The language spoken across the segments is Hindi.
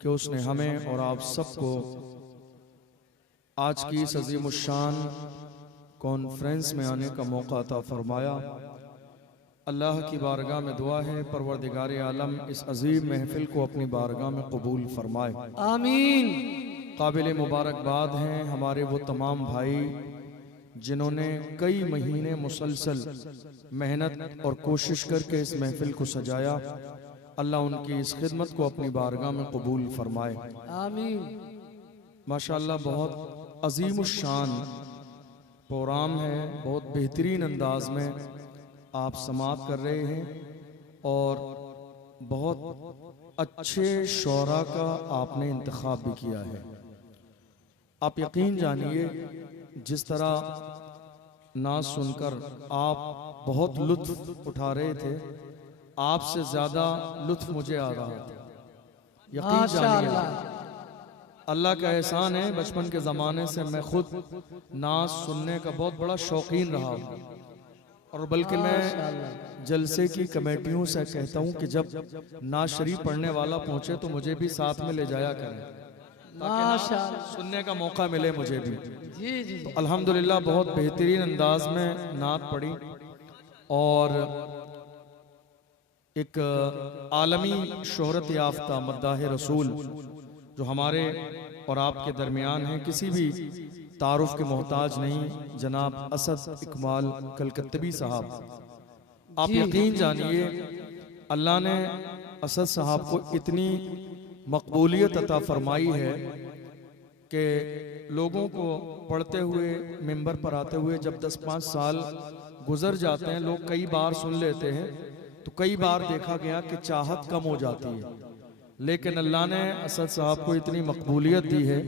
कि उसने हमें और आप सबको आज की इस अज़ीमुश्शान कॉन्फ्रेंस में आने का मौका अता फरमाया। अल्लाह की बारगाह में दुआ है परवरदिगार आलम इस अजीम महफिल को अपनी बारगाह में कबूल फरमाए, आमीन। काबिल मुबारकबाद हैं हमारे वो तमाम भाई जिन्होंने कई महीने मुसलसल मेहनत और कोशिश करके इस महफिल को सजाया। अल्लाह उनकी इस खिदमत को अपनी बारगाह में कबूल फरमाए, आमीन। माशाअल्लाह बहुत अजीमुश्शान प्रोग्राम है, बहुत बेहतरीन अंदाज में आप समाअत कर रहे हैं और बहुत अच्छे शौरा का आपने इंतखाब भी किया है। आप यकीन जानिए जिस तरह नाज सुनकर आप बहुत लुत्फ उठा रहे थे, आपसे ज्यादा लुत्फ मुझे आ रहा था। यकीन जानिए अल्लाह का एहसान है, बचपन के ज़माने से मैं खुद नाज सुनने का बहुत बड़ा शौकीन रहा हूँ और बल्कि मैं जलसे की कमेटियों से कहता हूँ कि जब नाज शरीफ पढ़ने वाला पहुँचे तो मुझे भी साथ में ले जाया करें ताकि सुनने का मौका मिले मुझे भी। जी जी। तो अल्हम्दुलिल्लाह बहुत बेहतरीन अंदाज में नात पढ़ी और एक आलमी शोहरत याफ्ता मद्दाह रसूल जो हमारे और आपके दरमियान हैं, किसी भी तारुफ के मोहताज नहीं, जनाब असद इकबाल कलकत्तबी साहब। आप यकीन जानिए अल्लाह ने असद साहब को इतनी मकबूलियत अता फरमाई है कि लोगों को पढ़ते हुए मिंबर पर आते हुए जब 10-5 साल गुजर जाते हैं, लोग कई बार सुन लेते हैं तो कई बार देखा गया कि चाहत कम हो जाती है, लेकिन अल्लाह ने असद साहब को इतनी मकबूलियत दी है।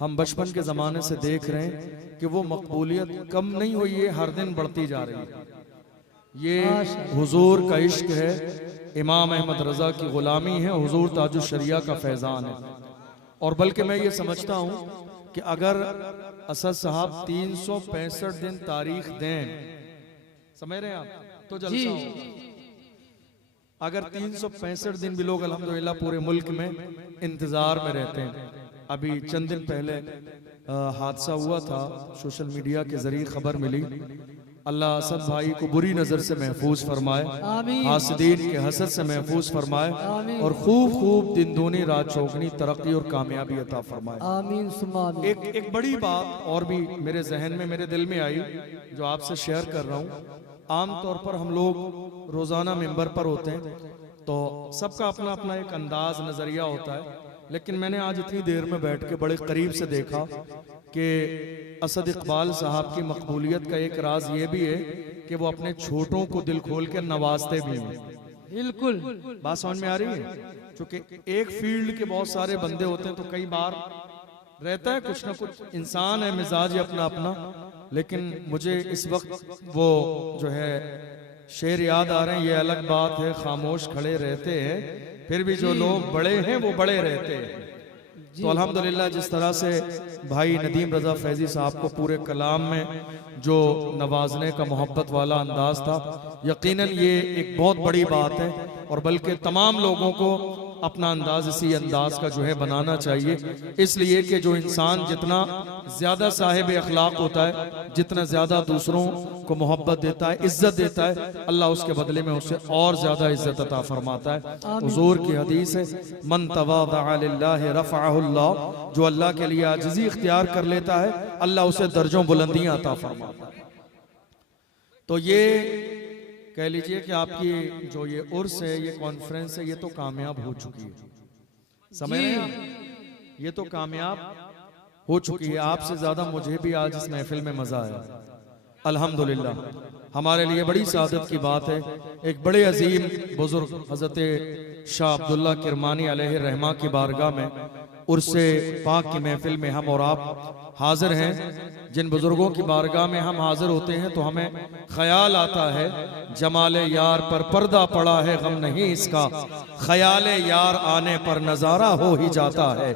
हम बचपन के ज़माने से देख रहे हैं कि वो मकबूलियत कम नहीं हुई है, हर दिन बढ़ती जा रही है। ये हुजूर का इश्क है, इमाम अहमद रज़ा की ग़ुलामी है, हुजूर ताजुश शरिया का फैज़ान है। और बल्कि मैं ये समझता हूँ कि अगर असद साहब 365 दिन तारीख दें, समझ रहे हैं आप, तो जलसा होगा। अगर 365 दिन भी लोग अल्हम्दुलिल्लाह पूरे मुल्क में इंतजार में रहते हैं। अभी चंद दिन पहले हादसा हुआ था, सोशल मीडिया के जरिए खबर मिली। अल्लाह असद भाई को बुरी नजर से महफूज फरमाए, हासिदीन के हसद से महफूज फरमाए और खूब खूब दिन दूनी रात चौगनी तरक्की और कामयाबी अता फरमाए, आमीन। एक बड़ी बात और भी मेरे जहन में, मेरे दिल में आई जो आपसे शेयर कर रहा हूँ। आम तौर पर हम लोग रोजाना मिंबर पर होते हैं तो सबका अपना अपना एक अंदाज नजरिया होता है, लेकिन मैंने आज इतनी देर में बैठ के बड़े करीब से देखा कि असद इकबाल साहब की मकबूलियत का एक राज ये भी है कि वो अपने छोटों को दिल खोल कर नवाजते भी हैं। बिल्कुल बात समझ में आ रही है? क्योंकि एक फील्ड के बहुत सारे बंदे होते हैं तो कई बार रहता है कुछ ना कुछ, इंसान है, मिजाज अपना अपना, लेकिन मुझे इस वक्त वो जो है शेर याद आ रहे हैं, ये अलग बात है खामोश खड़े रहते हैं फिर भी जो लोग बड़े हैं वो बड़े रहते हैं। तो अल्हम्दुलिल्लाह जिस तरह से भाई नदीम रजा फैजी साहब को पूरे कलाम में जो नवाजने का मोहब्बत वाला अंदाज था, यकीनन ये एक बहुत बड़ी बात है और बल्कि तमाम लोगों को अपना अंदाज इसी अंदाज का जो है बनाना चाहिए, इसलिए कि जो इंसान जितना ज्यादा साहिब अखलाक होता है, जितना ज्यादा दूसरों को मोहब्बत देता है, इज्जत देता है, अल्लाह उसके बदले में उसे और ज्यादा इज्जत अता फरमाता है। हुजूर की हदीस है, मन तवाज़अ लिल्लाहि रफ़अहुल्लाह, जो अल्लाह के लिए आजिज़ी इख्तियार कर लेता है अल्लाह उसे दर्जों बुलंदियां अता फरमाता है। तो ये कह लीजिए कि आपकी जो ये उर्स है, ये कॉन्फ्रेंस है, ये तो कामयाब हो चुकी है, समझ रहे हैं? ये तो कामयाब हो चुकी है। आपसे ज्यादा मुझे भी आज इस महफिल में मजा आया, अल्हम्दुलिल्लाह। हमारे लिए बड़ी सादत की बात है, एक बड़े अजीम बुजुर्ग हजरत शाह अब्दुल्ला किरमानी अलैहि रहमा की बारगाह में उर्से पाक की महफिल में हम और आप हाजिर हैं। जिन बुजुर्गों की बारगाह में हम हाजिर होते हैं तो हमें ख्याल आता है, जमाले यार पर पर्दा पड़ा है गम नहीं इसका, ख्याले यार आने पर नजारा हो ही जाता है।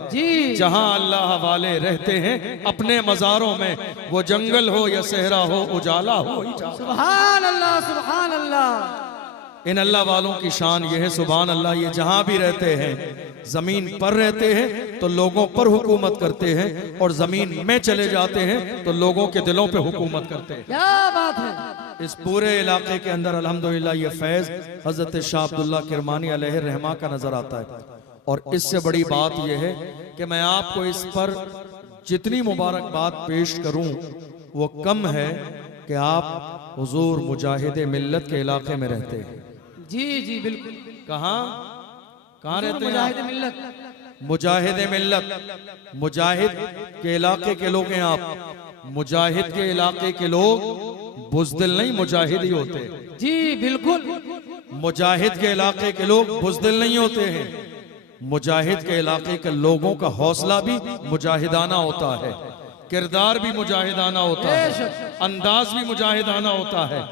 जहां अल्लाह वाले रहते हैं अपने मजारों में, वो जंगल हो या सहरा हो उजाला हो ही जाता है। सुभान अल्लाह, सुभान अल्लाह। इन अल्लाह वालों की शान ये है, सुभान अल्लाह, ये जहां भी रहते हैं, जमीन पर रहते हैं तो लोगों पर हुकूमत करते हैं, और जमीन में चले जाते हैं तो लोगों के दिलों पे हुकूमत करते हैं। क्या बात है। इस पूरे इलाके के अंदर अल्हम्दुलिल्लाह ये फैज हजरत शाह अब्दुल्ला किरमानी अलैहि रहमा का नजर आता है। और इससे बड़ी बात यह है कि मैं आपको इस पर जितनी मुबारकबाद पेश करूं वो कम है कि आप हुजूर मुजाहिद मिल्लत के इलाके में रहते हैं। जी जी बिल्कुल। कहाँ कहाँ रहते हैं? मुजाहिद मिल्लत। मुजाहिद मिल्लत, मुजाहिद के इलाके के लोग हैं आप। मुजाहिद के इलाके के लोग बुज़दिल नहीं, मुजाहिद ही होते हैं। जी बिल्कुल। मुजाहिद के इलाके के लोग बुज़दिल नहीं होते हैं। मुजाहिद के इलाके के लोगों का हौसला भी मुजाहिदाना होता है, किरदार भी मुजाहिदाना होता है, अंदाज भी मुजाहिदाना होता है,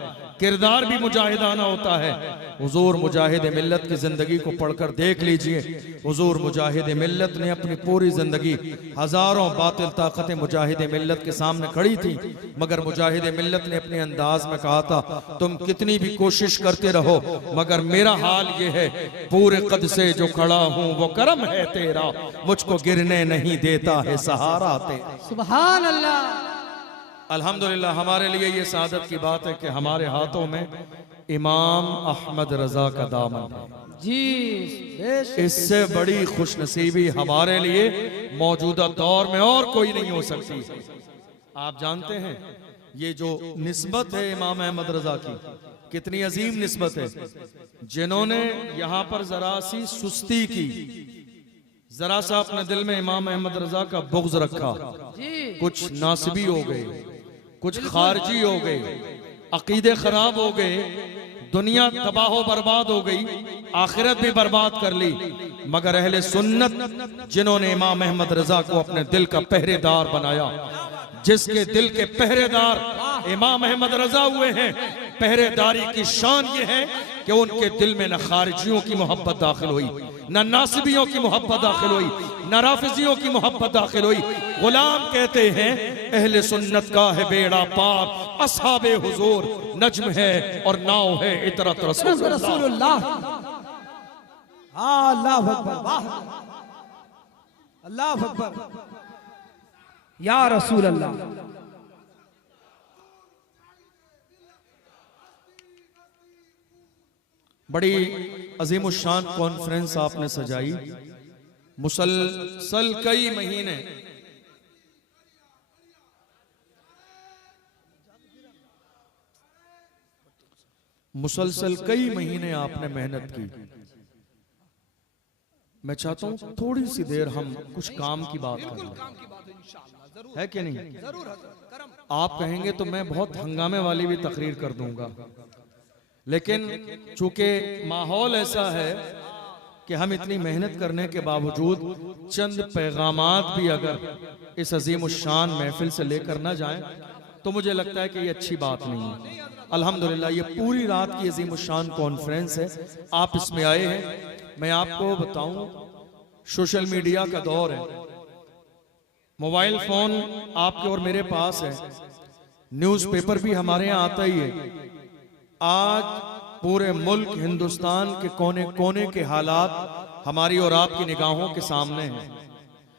किरदार भी मुजाहिदाना होता है। हुजूर मुजाहिद मिल्लत की जिंदगी को पढ़कर देख लीजिए। हुजूर मुजाहिद मिल्लत ने अपनी पूरी जिंदगी, हजारों बातिल ताकतें मुजाहिद मिल्लत के सामने खड़ी थी, मगर मुजाहिद मिल्लत ने अपने अंदाज में कहा था, तुम कितनी भी कोशिश करते रहो मगर मेरा हाल ये है, पूरे कद से जो खड़ा हूँ वो करम है तेरा, मुझको गिरने नहीं देता है सहारा तेरा। सुभान अल्लाह। अल्हम्दुलिल्लाह हमारे लिए ये सादत की बात है कि हमारे हाथों में इमाम अहमद रजा का दामन है। जी इससे बड़ी खुशनसीबी हमारे लिए मौजूदा दौर में और कोई नहीं हो सकती। आप जानते हैं ये जो निस्बत है इमाम अहमद रजा की, कितनी अजीम निस्बत है। जिन्होंने यहाँ पर जरा सी सुस्ती की, जरा सा अपने दिल में इमाम अहमद रजा का बुग़्ज़ रखा, कुछ नासिबी हो गए, कुछ खारजी हो गए, अकीदे खराब हो गए, दुनिया तबाह बर्बाद हो गई, आखिरत भी बर्बाद कर ली, मगर अहले सुन्नत जिन्होंने इमाम अहमद रजा को अपने दिल का पहरेदार बनाया, जिसके दिल के पहरेदार इमाम अहमद रजा हुए हैं, पहरेदारी की शान ये है कि उनके दिल में न खारिजियों की मोहब्बत दाखिल हुई, न नासिबियों की मोहब्बत दाखिल हुई, न राफिजियों की मोहब्बत दाखिल हुई। गुलाम कहते हैं अहले सुन्नत का है बेड़ा पार, असहाबे हुजूर नज्म है और नाव है इतरत रसूलुल्लाह। अल्लाह अकबर, वाह अल्लाह अकबर, या रसूल अल्लाह। बड़ी अजीम शान कॉन्फ्रेंस आपने सजाई, मुसलसल कई महीने आपने मेहनत की। मैं चाहता हूं थोड़ी सी देर हम कुछ काम की बात करें, है कि नहीं? आप कहेंगे तो मैं बहुत हंगामे वाली भी तकरीर कर दूंगा, लेकिन चूंकि माहौल ऐसा है कि हम इतनी मेहनत करने के बावजूद चंद पैगामात भी अगर इस अजीम शान महफिल से लेकर ना जाएं तो मुझे लगता है कि ये अच्छी बात नहीं है। अल्हम्दुलिल्लाह ये पूरी रात की अजीम शान कॉन्फ्रेंस है, आप इसमें आए हैं। मैं आपको बताऊं, सोशल मीडिया का दौर है, मोबाइल फोन आपके और मेरे पास है, न्यूज़पेपर भी हमारे यहाँ आता ही है। आज पूरे मुल्क हिंदुस्तान के कोने कोने के हालात हमारी और आपकी निगाहों के सामने हैं।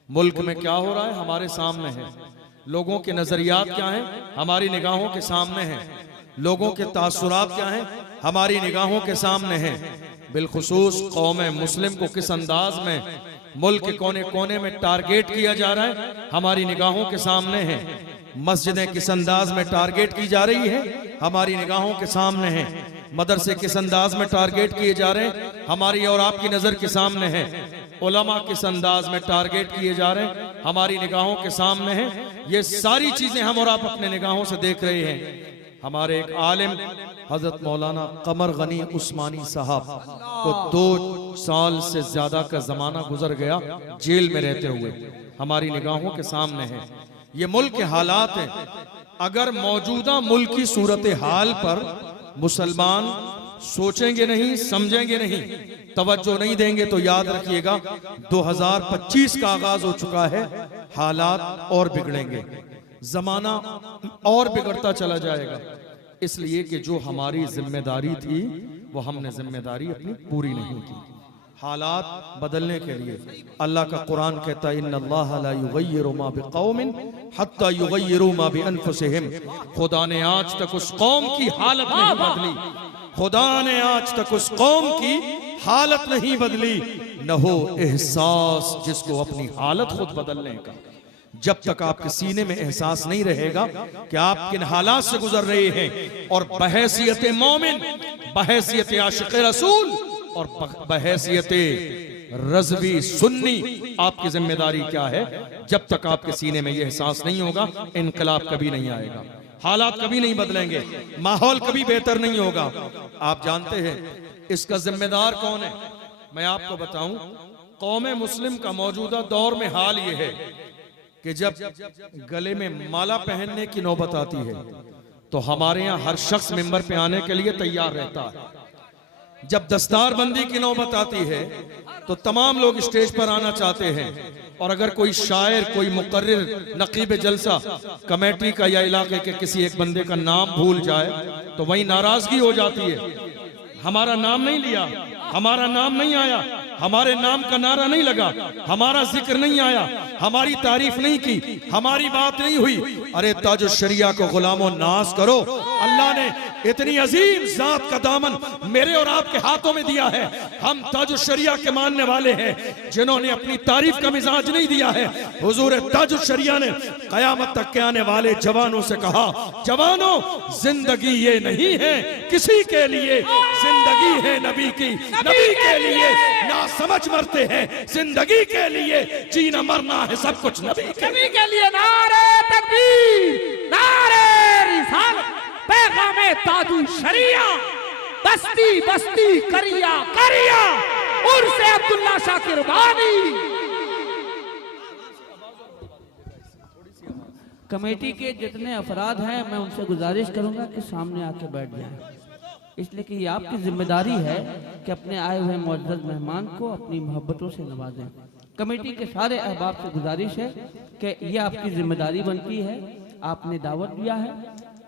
मुल्क में क्या हो रहा है हमारे सामने है, लोगों के नजरियात क्या हैं हमारी निगाहों के सामने हैं, लोगों के तासुरात क्या हैं हमारी निगाहों के सामने हैं। बिलखुसूस कौम मुस्लिम को किस अंदाज में मुल्क के कोने कोने में टारगेट किया जा रहा है हमारी निगाहों के सामने है। मस्जिदें किस अंदाज में टारगेट की जा रही है हमारी निगाहों के सामने है। मदरसे किस अंदाज में टारगेट किए जा रहे हैं हमारी और आपकी नजर के सामने है। उलमा किस अंदाज में टारगेट किए जा रहे हैं हमारी निगाहों के सामने है। ये सारी चीजें हम और आप अपने निगाहों से देख रहे हैं। हमारे एक आलिम हजरत मौलाना कमर गनी उस्मानी साहब को 2 साल से ज्यादा का जमाना गुजर गया जेल में रहते हुए, हमारी निगाहों के सामने है। ये मुल्क के हालात हैं। अगर मौजूदा मुल्क की सूरत हाल पर मुसलमान सोचेंगे नहीं, समझेंगे नहीं, तवज्जो नहीं देंगे तो याद रखिएगा 2025 का आगाज हो चुका है, हालात और बिगड़ेंगे, जमाना और बिगड़ता चला जाएगा। इसलिए कि जो हमारी जिम्मेदारी थी वो हमने जिम्मेदारी अपनी पूरी नहीं की। हालात बदलने के लिए अल्लाह का कुरान कहता है इन्नल्लाह ला युगय्यिरु मा बिक़ौमिन हत्ता युगय्यिरु मा बिअनफुसिहिम। खुदा ने आज तक उस कौम की हालत नहीं बदली, खुदा ने आज तक उस कौम की हालत नहीं बदली, न हो एहसास जिसको अपनी हालत खुद बदलने का। जब तक आपके सीने में एहसास नहीं रहेगा कि आप किन हालात से गुजर रहे हैं और बहैसियत मोमिन, बहैसियत आशिक़ रसूल और बहैसियत रज़वी सुन्नी आपकी जिम्मेदारी क्या है, जब तक आपके सीने में यह एहसास नहीं होगा इनकलाब कभी नहीं आएगा, हालात कभी नहीं बदलेंगे, माहौल कभी बेहतर नहीं होगा। आप जानते हैं इसका जिम्मेदार कौन है? मैं आपको बताऊं, कौम मुस्लिम का मौजूदा दौर में हाल यह है कि जब गले में माला पहनने की नौबत आती है तो हमारे यहाँ हर शख्स मिंबर पे आने के लिए तैयार रहता है। जब दस्तारबंदी की नौबत आती है तो तमाम लोग स्टेज पर आना चाहते हैं, और अगर कोई शायर, कोई मुकर्रिर, नकीब जलसा, कमेटी का या इलाके के किसी एक बंदे का नाम भूल जाए तो वही नाराजगी हो जाती है। हमारा नाम नहीं लिया, हमारा नाम नहीं आया, हमारे नाम का नारा नहीं लगा, हमारा जिक्र नहीं आया, हमारी तारीफ नहीं की, हमारी बात नहीं हुई। अरे ताज शरिया को गुलामों नाज करो, अल्लाह ने इतनी अजीम जात का दामन मेरे और आपके हाथों में दिया है। हम ताज शरिया के मानने वाले हैं जिन्होंने अपनी तारीफ का मिजाज नहीं दिया है। हुजूर ताज शरिया ने कयामत तक के आने वाले जवानों से कहा, जवानों जिंदगी ये नहीं है किसी के लिए, जिंदगी है नबी की, नबी के लिए ना समझ मरते हैं, जिंदगी के लिए जीना मरना है सब कुछ नबी के लिए। नारे तकबीर, नारे रिसालत, पैगामे ताजु शरिया, बस्ती बस्ती करिया करिया, उर्से अब्दुल्ला शाकिर वानी। कमेटी के जितने अफराद हैं मैं उनसे गुजारिश करूंगा कि सामने आके बैठ जाएं, इसलिए कि ये आपकी जिम्मेदारी है कि अपने आए हुए मुअज़्ज़ज़ मेहमान को अपनी मोहब्बतों से नवाजें। कमेटी के सारे अहबाब से गुजारिश है कि ये आपकी जिम्मेदारी बनती है। आपने दावत दिया है,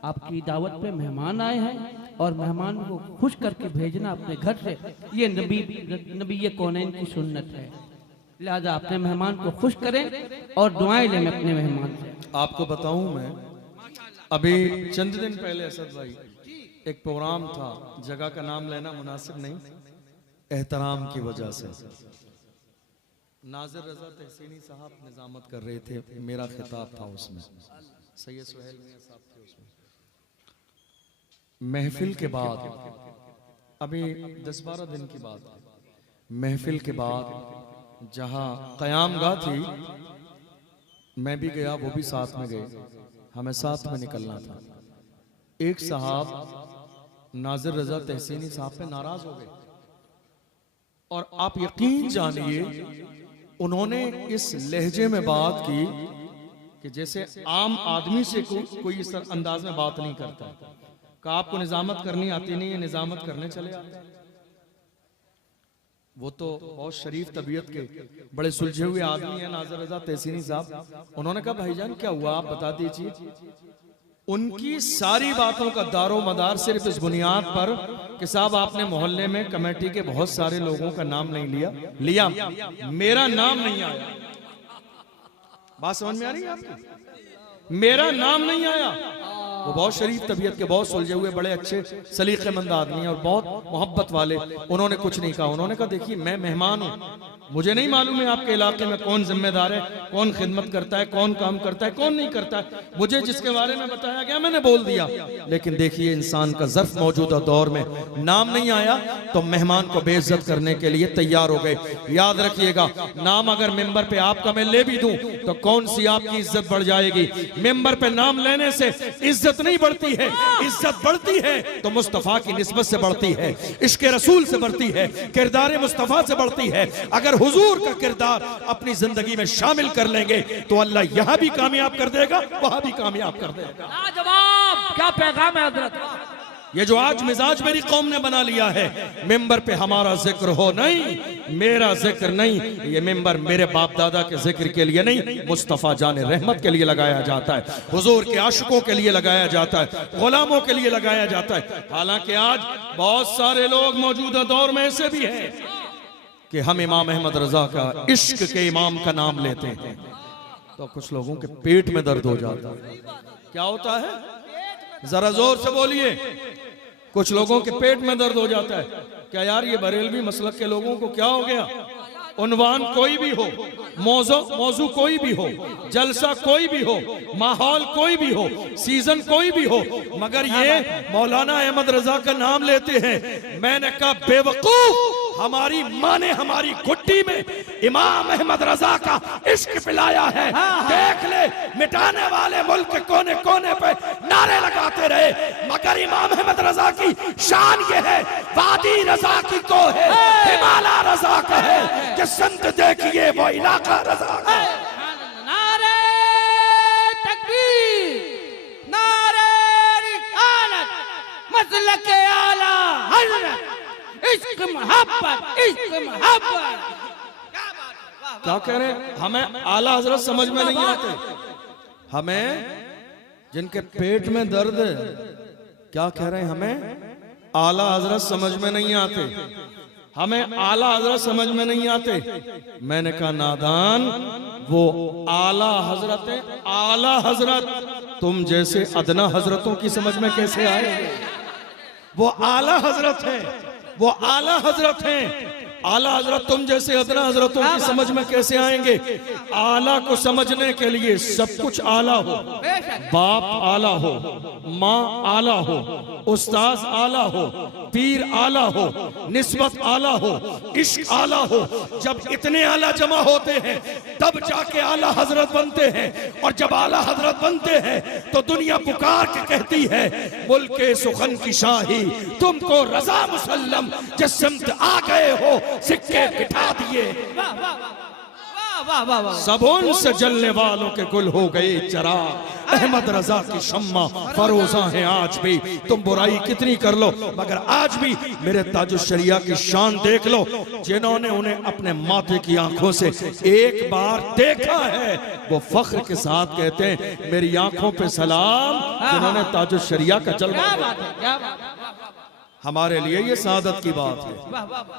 आपकी दावत पे मेहमान आए हैं और मेहमान को खुश करके भेजना अपने घर से, ये नबी कौनैन की सुन्नत है। लिहाजा अपने मेहमान को खुश करें और दुआएं लें अपने मेहमान से। आपको बताऊं, मैं अभी चंद दिन पहले असद भाई एक प्रोग्राम था, जगह का नाम लेना मुनासिब नहीं, एहतराम की वजह से नाज़िर रज़ा तहसीनी साहब निज़ामत कर रहे थे, मेरा खिताब था उसमें, सैयद सुहेल मियां साहब थे उसमें। महफिल के बाद, अभी 10-12 दिन की बात, महफिल के बाद जहां क़यामगाह थी मैं भी गया, वो भी साथ में गए, हमें साथ में निकलना था। एक साहब नाज़िर रज़ा तहसीनी साहब पे नाराज हो गए और आप यकीन जानिए उन्होंने इस लहजे में बात की कि जैसे आम आदमी से कोई इस अंदाज में बात नहीं करता। कहा आपको निजामत करनी आती नहीं है, निजामत करने चले आते। वो तो बहुत शरीफ तबीयत के बड़े सुलझे हुए आदमी हैं नाज़िर रज़ा तहसीनी साहब। उन्होंने कहा भाईजान क्या हुआ आप बता दीजिए। उनकी सारी बातों का दारो मदार सिर्फ इस बुनियाद पर कि साहब आपने मोहल्ले में कमेटी के बहुत सारे लोगों का नाम नहीं लिया, मेरा नाम नहीं आया। बात समझ में आ रही है आपको? मेरा नाम नहीं आया। वो बहुत शरीफ तबीयत के, बहुत सुलझे हुए, बड़े अच्छे सलीक़ेमंद आदमी हैं और बहुत मोहब्बत वाले। उन्होंने कुछ नहीं कहा। उन्होंने कहा देखिए मैं मेहमान हूँ, मुझे नहीं मालूम है आपके इलाके में कौन जिम्मेदार है, कौन खिदमत करता है, कौन काम करता है, कौन नहीं करता है। मुझे जिसके बारे में बताया गया मैंने बोल दिया। लेकिन देखिए इंसान का ज़र्फ मौजूदा दौर में नाम नहीं आया तो मेहमान को बेइज्जत करने के लिए तैयार हो गए। याद रखिएगा, नाम अगर मेंबर पे आपका मैं ले भी दूं तो कौन सी आपकी इज्जत बढ़ जाएगी। मेंबर पे नाम लेने से इज्जत नहीं बढ़ती है, इज्जत बढ़ती है तो मुस्तफा की निस्बत से बढ़ती है, इश्क़ रसूल से बढ़ती है, किरदार मुस्तफा से बढ़ती है। अगर हुजूर का किरदार अपनी जिंदगी में शामिल कर लेंगे तो अल्लाह यहां भी कामयाब कर देगा, वहां भी कामयाब कर देगा। लाजवाब, क्या पैगाम है हजरत। ये जो आज मिजाज मेरी कौम ने बना लिया है, मिंबर पे हमारा जिक्र हो नहीं, मेरा जिक्र नहीं, ये मिंबर मेरे बाप दादा के जिक्र के लिए नहीं, मुस्तफ़ा जाने रहमत के लिए लगाया जाता है, हुजूर के आशिकों के लिए लगाया जाता है, गुलामों के लिए लगाया जाता है। हालांकि आज बहुत सारे लोग मौजूदा दौर में ऐसे भी हैं कि हम इमाम अहमद रजा का, इश्क के इमाम का नाम लेते हैं तो कुछ लोगों के पेट में दर्द हो जाता है। क्या होता है, जरा जोर से बोलिए। कुछ लोगों के पेट में दर्द हो जाता है। क्या यार ये बरेलवी मसलक के लोगों को क्या हो गया? उन्वान कोई भी हो, मौजू कोई भी हो, जलसा कोई भी हो, माहौल कोई भी हो, सीजन कोई भी हो, मगर ये मौलाना अहमद रजा का नाम लेते हैं। मैंने कहा बेवकूफ, हमारी माँ ने हमारी घुट्टी में इमाम अहमद रजा का इश्क पिलाया है। देख ले, मिटाने वाले मुल्क के कोने कोने पे नारे लगाते रहे, मगर इमाम अहमद रजा की शान ये है, वादी रजा की को है, हिमालय रजा का है कि संत देखिए वो इलाका रजा का। नारे तकबीर, नारे रिसालत, मसलक आला हज़रत, इश्क मोहब्बत, इश्क मोहब्बत। क्या कह रहे हैं? हमें आला हजरत समझ में नहीं आते। हमें जिनके पेट में दर्द है, क्या कह रहे हैं? हमें आला हजरत समझ में नहीं आते, हमें आला हजरत समझ में नहीं आते। मैंने कहा नादान, वो आला हजरत है, आला हजरत तुम जैसे अदना हजरतों की समझ में कैसे आए? वो आला हजरत है, वो आला हजरत हैं। आला हजरत तुम जैसे अदना हजरतों की समझ में कैसे आएंगे? आला को समझने के लिए सब कुछ आला हो, बाप आला हो, माँ आला हो, उस्ताद आला हो, पीर आला हो, निस्बत आला हो, इश्क आला हो। जब इतने आला जमा होते हैं तब जाके आला हजरत बनते हैं, और जब आला हजरत बनते हैं तो दुनिया पुकार के कहती है, मुल्के सुखन की शाही तुमको रजा मुसल्लम, जिस सिमत आ गए हो सिक्के बिठा दिए। सबों से जलने वालों के गुल हो गए चराग, अहमद रजा की शम्मा फरोजा है आज भी। तुम बुराई कितनी कर लो, मगर आज भी मेरे ताजुल शरिया की शान देख लो। जिन्होंने उन्हें अपने माथे की आंखों से एक बार देखा है, वो फख्र के साथ कहते हैं, मेरी आंखों पे सलाम जिन्होंने ताजुल शरिया का जलवा। हमारे लिए ये सादत की बात है।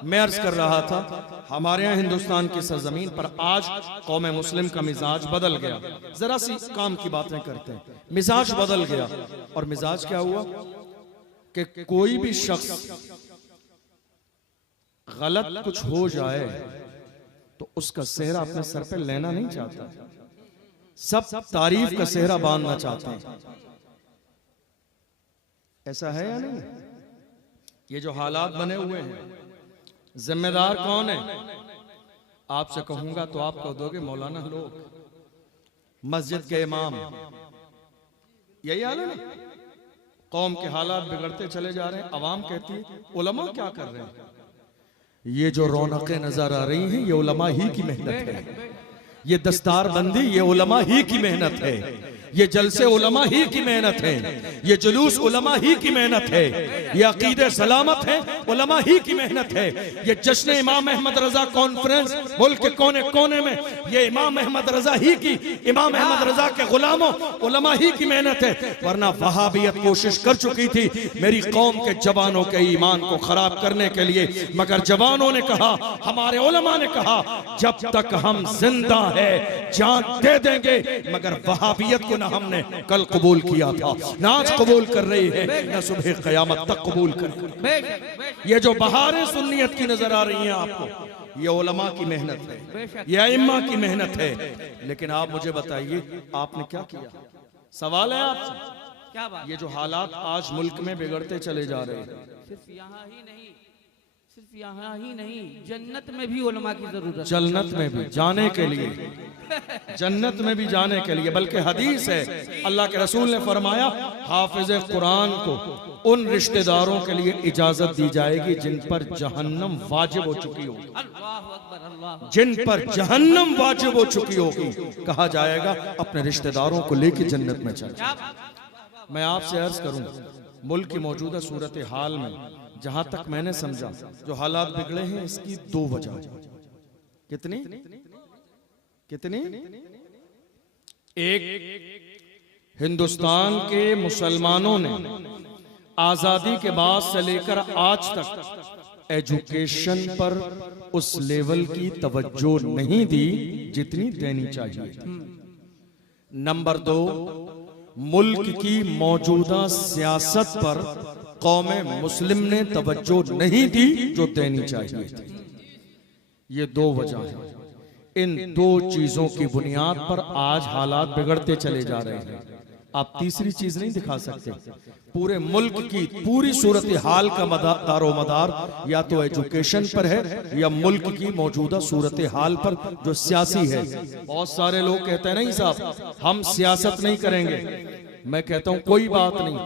मैं अर्ज कर रहा था, हमारे यहाँ हिंदुस्तान की सरजमीन पर आज कौम मुस्लिम का मिजाज बदल गया। जरा सी काम की बातें करते हैं, मिजाज बदल गया। और मिजाज क्या हुआ कि कोई भी शख्स गलत कुछ हो जाए तो उसका सेहरा अपने सर पे लेना नहीं चाहता, सब तारीफ का सेहरा बांधना चाहते हैं। ऐसा है या नहीं? ये जो हालात बने हुए हैं, जिम्मेदार कौन है? आपसे कहूंगा तो आप कह दोगे मौलाना लोग, मस्जिद के इमाम। यही हाल है ना? कौम के हालात बिगड़ते चले जा रहे हैं। अवाम कहती है उलमा क्या कर रहे हैं? ये जो रौनकें नजर आ रही हैं, ये उलमा ही की मेहनत है। ये दस्तार बंदी, ये उलमा ही की मेहनत है। ये जलसे उलमा ही की मेहनत है। ये जुलूस उलमा ही की मेहनत है। ये अकीदे सलामत है, उलमा ही की मेहनत है। ये जश्न इमाम अहमद रजा कॉन्फ्रेंस मुल्क के कोने कोने में, ये इमाम अहमद रजा ही की, इमाम अहमद रजा के गुलामों उलमा ही की मेहनत है। वरना वहाबियत कोशिश कर चुकी थी मेरी कौम के जवानों के ईमान को खराब करने के लिए, मगर जवानों ने कहा, हमारे उलमा ने कहा, जब तक हम जिंदा है जान दे देंगे। मगर वहाबियत को ना हमने कल कबूल किया था, ना आज कबूल कर रही है, ना सुबह क़यामत तक कबूल कर। ये जो बहारें सुन्नियत की नजर आ रही हैं आपको, ये उलमा की मेहनत है, ये अइम्मा की मेहनत है। लेकिन आप मुझे बताइए, आपने क्या किया? सवाल है आपसे, क्या बात? ये जो हालात आज मुल्क में बिगड़ते चले जा रहे हैं, सिर्फ यहाँ ही नहीं, सिर्फ यहाँ ही नहीं, जन्नत में भी उलमा की जरूरत है। जन्नत में भी जाने के लिए, जन्नत में भी जाने के लिए, बल्कि हदीस है, अल्लाह के रसूल ने फरमाया, हाफिज कुरान को उन रिश्तेदारों के लिए इजाजत दी जाएगी जिन पर जहन्नम वाजिब हो चुकी होगी। अल्लाहु अकबर, अल्लाह। जिन पर जहन्नम वाजिब हो चुकी होगी, कहा जाएगा अपने रिश्तेदारों को लेकर जन्नत में चल। मैं आपसे अर्ज करूं, मुल्क की मौजूदा सूरत हाल में जहां तक मैंने समझा जो हालात बिगड़े हैं, इसकी दो वजह। कितनी कितनी? एक, हिंदुस्तान के मुसलमानों ने आजादी के बाद से लेकर आज तक एजुकेशन पर उस लेवल की तवज्जो नहीं दी जितनी देनी चाहिए थी। नंबर दो, मुल्क की मौजूदा सियासत पर कौमे मुस्लिम ने तवज्जो नहीं दी जो देनी चाहिए थी। ये दो वजह हैं। इन दो चीजों की बुनियाद पर आज हालात बिगड़ते चले जा रहे हैं। आप तीसरी चीज नहीं दिखा सकते। पूरे मुल्क की पूरी सूरत हाल का दारोमदार या तो एजुकेशन पर है या मुल्क की मौजूदा सूरत हाल पर जो सियासी है। बहुत सारे लोग कहते हैं नहीं साहब हम सियासत नहीं करेंगे। मैं कहता हूं कोई बात नहीं,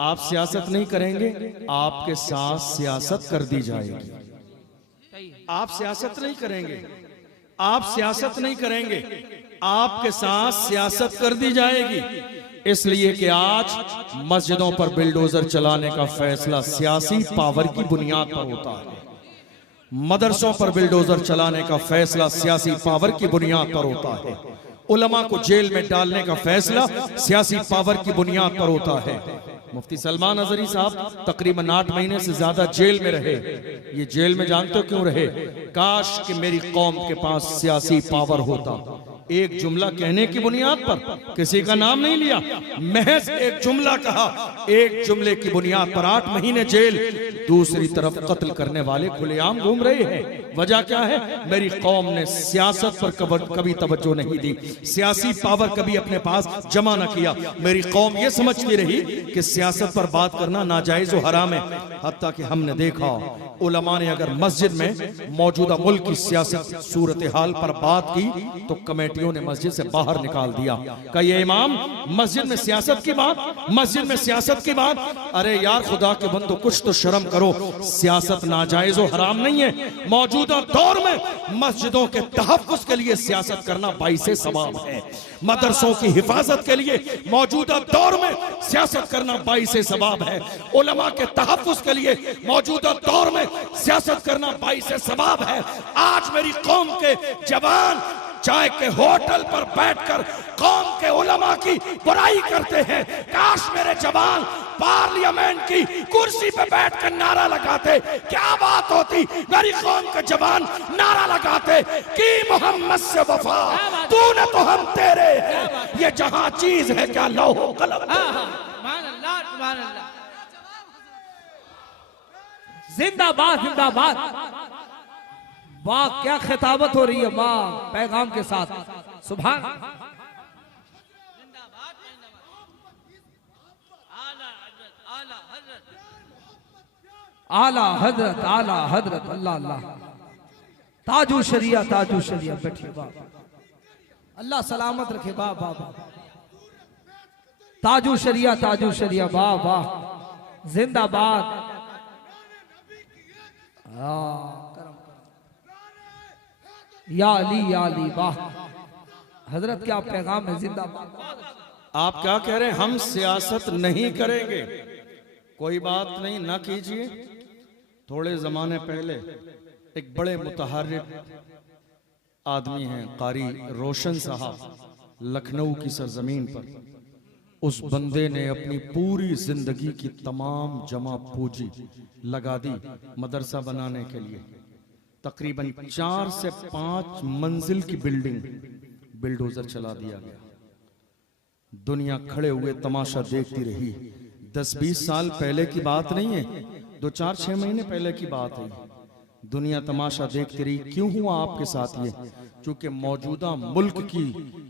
आप सियासत नहीं करेंगे, आपके साथ सियासत कर दी जाएगी। आप सियासत नहीं करेंगे, आप सियासत नहीं करेंगे, आपके साथ सियासत कर दी जाएगी। इसलिए कि आज मस्जिदों पर बिल्डोजर चलाने का फैसला सियासी पावर की बुनियाद पर होता है। मदरसों पर बिल्डोजर चलाने का फैसला सियासी पावर की बुनियाद पर होता है। उलमा को जेल में डालने का फैसला सियासी पावर की बुनियाद पर होता है। मुफ्ती सलमान अजहरी साहब तकरीबन 8 महीने से ज्यादा जेल में रहे। ये जेल में जानते हो क्यों रहे? काश कि मेरी कौम के पास सियासी पावर होता। एक जुमला कहने की बुनियाद पर, किसी का नाम नहीं लिया, महज एक जुमला कहा, एक जुमले की बुनियाद पर 8 महीने जेल। दूसरी तरफ कत्ल करने वाले खुलेआम घूम रहे हैं। वजह क्या है? मेरी कौम ने सियासत पर कभी तवज्जो नहीं दी, सियासी पावर कभी अपने पास जमा न किया। मेरी कौम ये समझती रही कि सियासत पर बात करना नाजायज और हराम है। हत्ता कि हमने देखा उलमा ने अगर मस्जिद में मौजूदा मुल्क की सियासत सूरत हाल पर बात की तो कमेटियों ने मस्जिद से बाहर निकाल दिया। कहा ये इमाम मस्जिद में सियासत की बात, मस्जिद में सियासत की बात। अरे यार खुदा के बंदो कुछ तो शर्म करो। सियासत नाजायज और हराम नहीं है। मौजूदा दौर में मस्जिदों के तहफ्फुज़ के लिए सियासत करना बाइसे सवाब है। मदरसों की हिफाजत के लिए मौजूदा दौर में सियासत करना बाइसे सवाब है। उलमा के तहफ्फुज़ के लिए मौजूदा दौर में सियासत करना बाइसे सवाब है। आज मेरी कौम के जवान चाय के होटल पर बैठकर कौम के उलमा की बुराई करते हैं। काश मेरे जवान पार्लियामेंट की कुर्सी पे बैठकर नारा लगाते, क्या बात होती। मेरी कौम के जवान नारा लगाते कि मोहम्मद से वफा, तूने तो हम तेरे हैं। ये जहां चीज है क्या लौहो कलम। जिंदाबाद जिंदाबाद। वाह क्या खिताबत हो रही है, वाह पैगाम के साथ। सुभान आला हजरत, आला हजरत, अल्लाह अल्लाह। ताजू शरिया, ताजू शरिया। बैठिए वाह, अल्लाह सलामत रखे। वाह वाह वाह। ताजू शरिया, ताजू शरिया। वाह वाह जिंदाबाद। या अली, या अली। वाह हजरत क्या पैगाम है। जिंदाबाद। आप क्या कह रहे हैं? हम सियासत नहीं करेंगे। कोई बात नहीं, ना कीजिए। थोड़े जमाने पहले एक बड़े मुतहर्रिक आदमी हैं कारी रोशन साहब, लखनऊ की सरजमीन पर। उस बंदे ने अपनी पूरी जिंदगी की तमाम जमा पूंजी लगा दी मदरसा बनाने के लिए। तकरीबन 4 से 5 मंजिल की बिल्डिंग बिल्डोजर चला दिया गया। दुनिया खड़े हुए तमाशा देखती रही। 10-20 साल पहले की बात नहीं है, 2-4-6 महीने पहले की बात है। दुनिया तमाशा देखती रही। क्यों हुआ आपके साथ ये? क्योंकि मौजूदा मुल्क की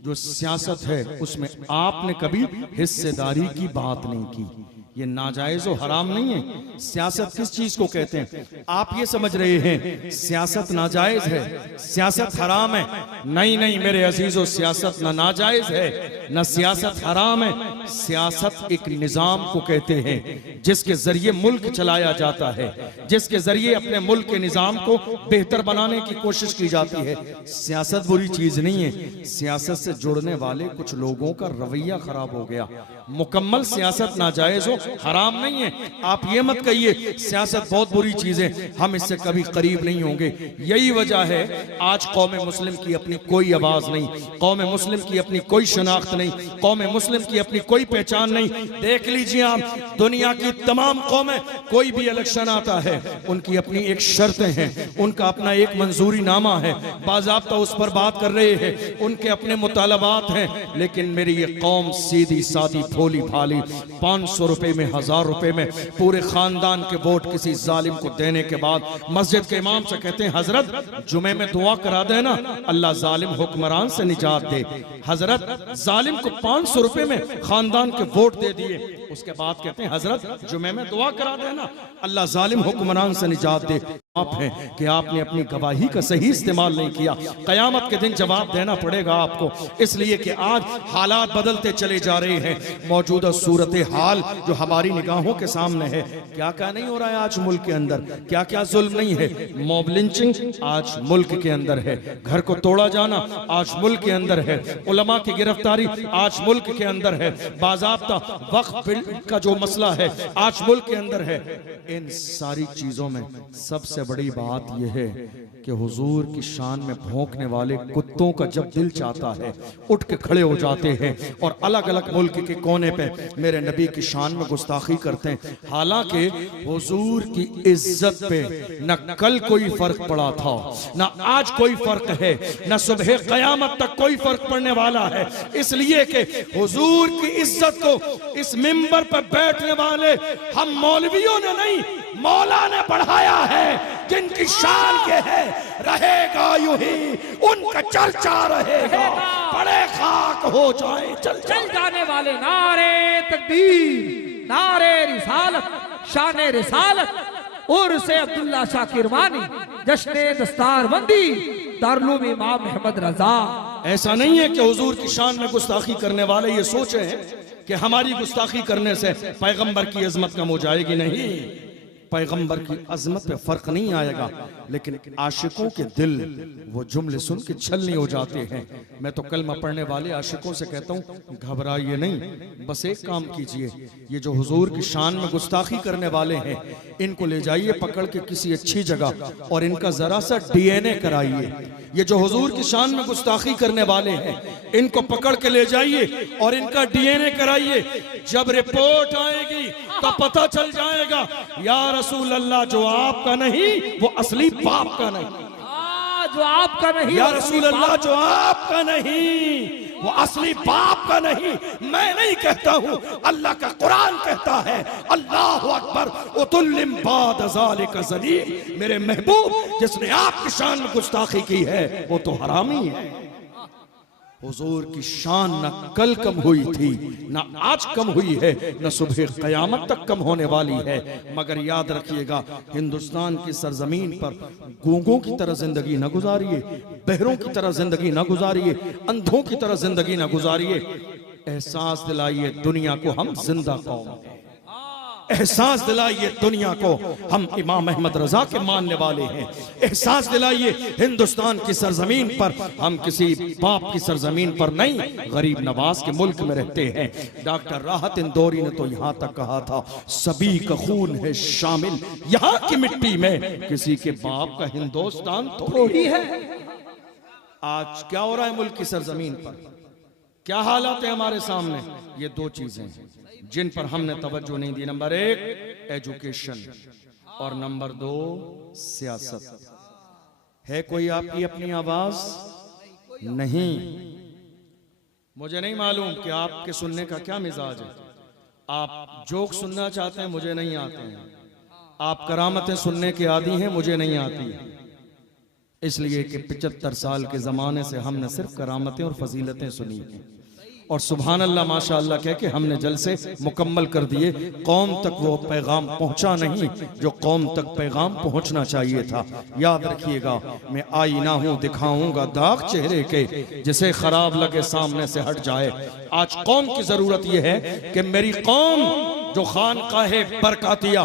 जो सियासत है उसमें आपने कभी हिस्सेदारी की बात नहीं की। ये नाजायज और हराम नहीं है। सियासत किस चीज को कहते हैं? आप ये समझ रहे हैं सियासत नाजायज है, सियासत हराम है। नहीं नहीं मेरे अजीजों, सियासत ना नाजायज है न सियासत हराम है। सियासत एक निजाम को कहते हैं जिसके जरिए मुल्क चलाया जाता है, जिसके जरिए अपने मुल्क के निजाम को बेहतर बनाने की कोशिश की जाती है। सियासत बुरी चीज नहीं है। सियासत से जुड़ने वाले कुछ लोगों का रवैया खराब हो गया। मुकम्मल सियासत नाजायज हो हराम नहीं है। आप ये मत कहिए सियासत बहुत बुरी चीज है, हम इससे कभी करीब नहीं होंगे। यही वजह है आज कौम मुस्लिम की अपनी कोई आवाज नहीं, कौम मुस्लिम की अपनी कोई शनाख्त नहीं, कौम मुस्लिम की अपनी कोई पहचान नहीं। देख लीजिए आप, दुनिया की तमाम कौमें, कोई भी इलेक्शन आता है उनकी अपनी एक शर्तें हैं, उनका अपना एक मंजूरी नामा है, बाज़ाब्ता उस पर बात कर रहे हैं, उनके अपने मुतालबात हैं। लेकिन मेरी ये कौम सीधी सादी भोली भाली 500 रुपए में, 1000 रुपए में पूरे खानदान के वोट किसी जालिम को देने के बाद मस्जिद के इमाम से कहते हैं हजरत जुमे में दुआ करा देना, अल्लाह जालिम हुक्मरान से निजात दे। हजरत जालिम को 500 रुपए में खानदान के वोट दे दिए, उसके बाद कहते हैं हजरत जुमे में दुआ करा देना, अल्लाह जालिम हुक्मरान से निजात दे। आप हैं कि आपने अपनी गवाही का सही इस्तेमाल नहीं किया, कयामत के दिन जवाब देना पड़ेगा आपको। इसलिए कि आज हालात बदलते चले जा रहे हैं, मौजूदा सूरत हाल जो हमारी निगाहों के सामने है, क्या क्या नहीं हो रहा है आज मुल्क के अंदर, क्या क्या जुल्म नहीं है। मॉब लिंचिंग आज मुल्क के अंदर है, घर को तोड़ा जाना आज मुल्क के अंदर है, उलमा की गिरफ्तारी आज मुल्क के अंदर है, बाज़ाब्ता वक्फ बिल का जो मसला है आज मुल्क के अंदर है। इन सारी चीजों में सबसे बड़ी बात यह है कि हुजूर की शान में भौंकने वाले कुत्तों का जब दिल चाहता है उठ के खड़े हो जाते हैं और अलग अलग मुल्क के कोने पे मेरे नबी की शान में गुस्ताखी करते हैं। हालांकि हुजूर की इज्जत पे न कल कोई फर्क पड़ा था, न आज कोई फर्क है, न सुबह कयामत तक कोई फर्क पड़ने वाला है। इसलिए कि हुजूर की इज्जत को इस मिंबर पर बैठने वाले हम मौलवियों ने नहीं, मौला ने बढ़ाया है। जिनकी शान ये है रहेगा यूं ही, उनका चर्चा रहेगा, बड़े खाक हो जाए चल जाने वाले नारे तकबीर, नारे रिसालत, शाने रिसालत, उर्से अब्दुल्ला शाह किरमानी, जश्ने दस्तारबंदी, दारुल इमाम अहमद रजा। ऐसा नहीं है कि हुजूर की शान में गुस्ताखी करने वाले ये सोचे हैं कि हमारी गुस्ताखी करने से पैगंबर की अजमत कम हो जाएगी, नहीं, पैगंबर की अजमत पे फर्क नहीं आएगा, लेकिन आशिकों के दिल वो जुमले सुन के छलनी हो जाते हैं। मैं तो कलमा पढ़ने वाले आशिकों से कहता हूँ घबराइए नहीं, बस एक काम कीजिए, ये जो हुजूर की शान में गुस्ताखी करने वाले हैं इनको ले जाइए पकड़ के किसी अच्छी जगह और इनका जरा सा DNA कराइए। ये जो हुजूर की शान में गुस्ताखी करने वाले हैं इनको पकड़ के ले जाइए और इनका DNA कराइए। जब रिपोर्ट आएगी तो पता चल जाएगा या रसूल अल्लाह जो आपका नहीं वो असली बाप का नहीं, जो आपका नहीं, या रसूल अल्लाह जो आपका नहीं वो असली बाप का नहीं। मैं नहीं कहता हूँ, अल्लाह का कुरान कहता है, अल्लाह अकबर उतुल्लिम बाद ज़ालिका ज़लीम। मेरे महबूब जिसने आपकी शान में गुस्ताखी की है वो तो हरामी है। हुजूर की शान न कल कम हुई थी, न आज कम हुई है, न सुबह कयामत तक कम होने वाली है। मगर याद रखिएगा, हिंदुस्तान की सरजमीन पर गूंगों की तरह जिंदगी न गुजारिए, बहरों की तरह जिंदगी न गुजारिए, अंधों की तरह जिंदगी न गुजारिए। एहसास दिलाइए दुनिया को हम जिंदा कौम हैं, एहसास दिलाइए दुनिया को हम इमाम अहमद रजा के मानने वाले हैं, एहसास दिलाइए हिंदुस्तान की सरजमीन पर हम किसी बाप की सरजमीन पर नहीं, गरीब नवाज के मुल्क में रहते हैं। डॉक्टर राहत इंदौरी ने तो यहाँ तक कहा था, सभी का खून है शामिल यहाँ की मिट्टी में, किसी के बाप का हिंदुस्तान थोड़ी है। आज क्या हो रहा है मुल्क की सरजमीन पर, क्या हालात है हमारे सामने, ये दो चीजें हैं जिन पर हमने तवज्जो नहीं दी। नंबर 1 एजुकेशन और नंबर 2 सियासत। है कोई आपकी अपनी आवाज? नहीं। मुझे नहीं मालूम कि आपके सुनने का क्या मिजाज है। आप जोक सुनना चाहते हैं, मुझे नहीं आते हैं। आप करामतें सुनने के आदी हैं, मुझे नहीं आती है। इसलिए कि 75 साल के जमाने से हमने सिर्फ करामतें और फजीलतें सुनी हैं और सुभान अल्लाह माशाअल्लाह कह के हमने जलसे मुकम्मल कर दिए। कौम तक वो पैगाम पहुंचा नहीं जो कौम तक पैगाम पहुंचना चाहिए था। याद रखिएगा, मैं आईना हूं दिखाऊंगा दाग चेहरे के, जिसे खराब लगे सामने से हट जाए। आज कौम की जरूरत यह है कि मेरी कौम जो खानकाहे बरकातिया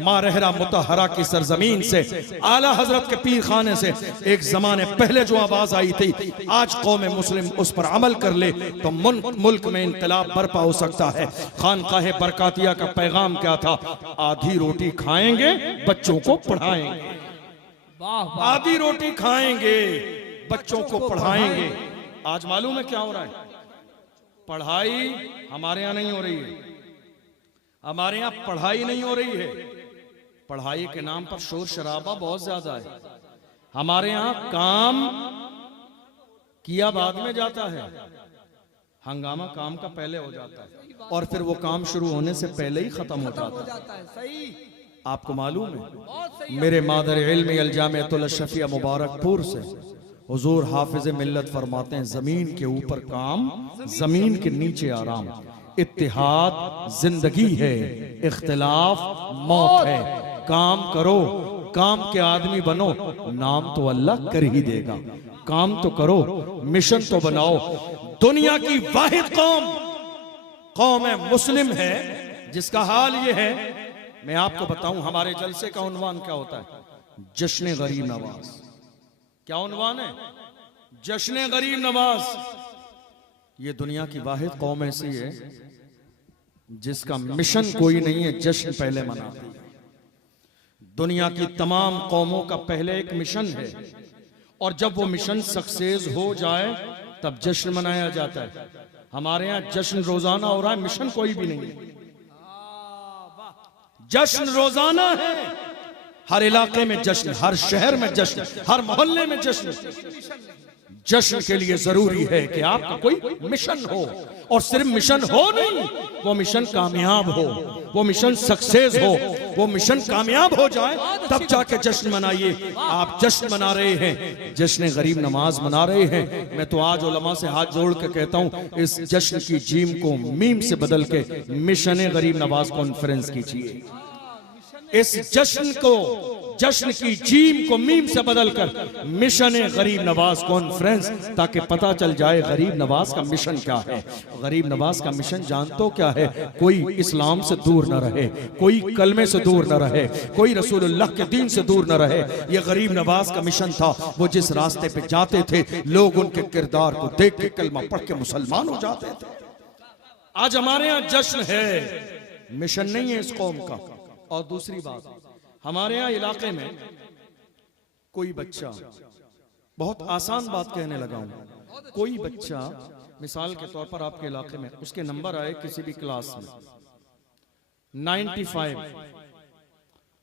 मारहरा मुतहरा की सरजमीन से, आला हजरत के पीर खाने से एक जमाने पहले जो आवाज आई थी, आज कौम मुस्लिम उस पर अमल कर ले तो मुल्क में इंकलाब बर्पा हो सकता है। खानकाहे बरकातिया का पैगाम क्या था? आधी रोटी खाएंगे, बच्चों को पढ़ाएंगे। आधी रोटी खाएंगे, बच्चों को पढ़ाएंगे। आज मालूम है क्या हो रहा है? पढ़ाई हमारे यहां नहीं हो रही है, हमारे यहां पढ़ाई नहीं हो रही है। पढ़ाई के नाम पर शोर शराबा बहुत ज्यादा है। हमारे यहां काम किया बाद में जाता है, हंगामा काम का पहले हो जाता है और फिर वो काम शुरू होने से पहले ही खत्म हो जाता है। सही। आपको मालूम है, मेरे मादर इल्म अल जामिअतुल अशरफिया मुबारकपुर से हुजूर हाफिज मिल्लत फरमाते हैं, जमीन के ऊपर काम, जमीन के नीचे आराम। इत्तिहाद जिंदगी है, इख्तिलाफ मौत है। काम करो, काम के आदमी बनो, नाम तो अल्लाह कर ही देगा। काम तो करो, मिशन तो बनाओ। दुनिया की वाहिद कौम मुस्लिम है जिसका हाल ये है। मैं आपको बताऊं, हमारे जलसे का उन्वान क्या होता है? जश्न गरीब नवाज। क्या उन्वान है? जश्न गरीब नवाज। ये दुनिया की वाहिद कौम ऐसी है जिसका मिशन कोई नहीं है, जश्न पहले मनाती है। दुनिया की तमाम कौमों का पहले एक मिशन है और जब वो मिशन सक्सेस हो जाए तब जश्न मनाया जाता है। हमारे यहां जश्न रोजाना हो रहा है, मिशन कोई भी नहीं है। जश्न रोजाना है, हर इलाके में जश्न, हर शहर में जश्न, हर मोहल्ले में जश्न। जश्न के लिए जरूरी है कि आपका कोई मिशन हो, और सिर्फ मिशन हो नहीं, वो मिशन कामयाब हो, वो मिशन सक्सेस हो। वो मिशन कामयाब हो जाए तब जाके जश्न मनाइए। आप जश्न मना रहे हैं, जश्न गरीब नमाज मना रहे हैं। मैं तो आज उलमा से हाथ जोड़ के कहता हूं, इस जश्न की जीम को मीम से बदल के मिशन गरीब नवाज कॉन्फ्रेंस कीजिए। इस जश्न को, जश्न की जीम को मीम से बदलकर मिशन गरीब नवाज कॉन्फ्रेंस, ताकि पता चल जाए गरीब नवाज का मिशन क्या है। गरीब नवाज का मिशन जानते हो क्या है? कोई इस्लाम से दूर न रहे, कोई कलमे से दूर न रहे, कोई रसूलुल्लाह के दीन से दूर न रहे। ये गरीब नवाज का मिशन था। वो जिस रास्ते पे जाते थे, लोग उनके किरदार को देख के कलमा पढ़ के मुसलमान हो जाते थे। आज हमारे यहाँ जश्न है, मिशन नहीं है इस कौम का। और दूसरी बात, हमारे यहाँ इलाके में कोई बच्चा, बहुत आसान बात कहने लगा हूं, कोई बच्चा मिसाल के तौर पर आपके इलाके में उसके नंबर आए किसी भी क्लास में 95,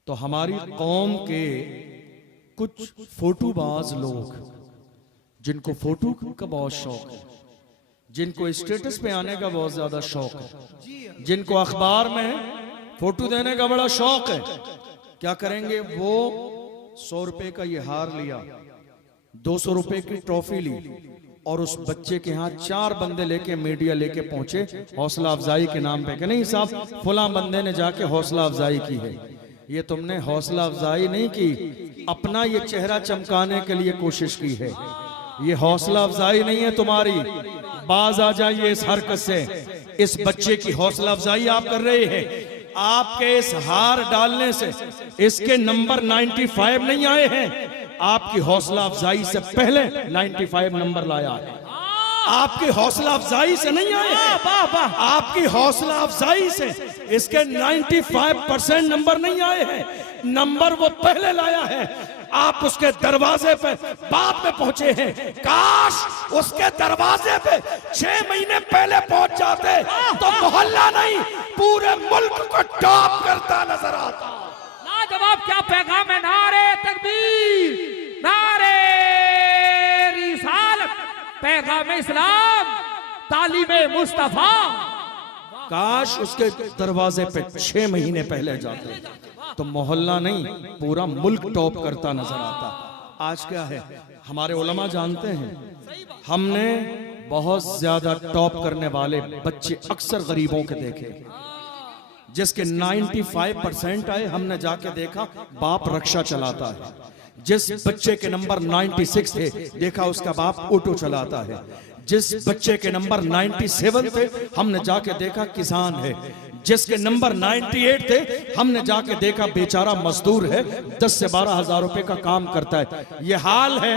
तो हमारी कौम के कुछ फोटोबाज लोग, जिनको फोटो का बहुत शौक है, जिनको स्टेटस पे आने का बहुत ज्यादा शौक है, जिनको अखबार में फोटो देने का बड़ा शौक है, क्या करेंगे? वो 100 रुपए का ये हार लिया, 200 रुपए की ट्रॉफी ली, और उस बच्चे के यहाँ 4 बंदे लेके मीडिया लेके पहुंचे हौसला अफजाई के नाम पे कि नहीं साहब, फुला बंदे ने जाके हौसला अफजाई की है। ये तुमने हौसला अफजाई नहीं की, अपना ये चेहरा चमकाने के लिए कोशिश की है। ये हौसला अफजाई नहीं है तुम्हारी। बाज आ जाइए इस हरकत से। इस बच्चे की हौसला अफजाई आप कर रहे हैं। आपके इस हार डालने से इसके नंबर 95 नहीं आए हैं, आपकी हौसला अफजाई से पहले 95 नंबर लाया है। आपकी हौसला अफजाई से नहीं आए हैं, आपकी हौसला अफजाई से इसके 95% नंबर नहीं आए हैं। नंबर वो पहले लाया है, आप उसके दरवाजे पे बाद में पहुंचे हैं। काश उसके दरवाजे पे 6 महीने पहले पहुंच जाते तो मोहल्ला नहीं पूरे मुल्क को टॉप करता नजर आता। लाजवाब क्या पैगाम है। नारे तकबीर, नारे रिसालत, पैगाम इस्लाम, तालीमे मुस्तफा। काश उसके दरवाजे पे 6 महीने पहले जाते तो मोहल्ला नहीं पूरा मुल्क टॉप करता नजर आता। आज क्या है, हमारे उलमा जानते हैं, हमने बहुत ज्यादा टॉप करने वाले बच्चे अक्सर गरीबों के देखे। जिसके 95% आए, हमने जाके देखा बाप रक्षा चलाता है। जिस बच्चे के नंबर 96 थे, देखा उसका बाप ऑटो चलाता है। जिस बच्चे के नंबर 97 थे, हमने जाके देखा किसान है। जिसके नंबर 98 थे, हमने जाके देखा बेचारा मजदूर है, 10 से 12 हजार रुपए का काम करता है। ये हाल है,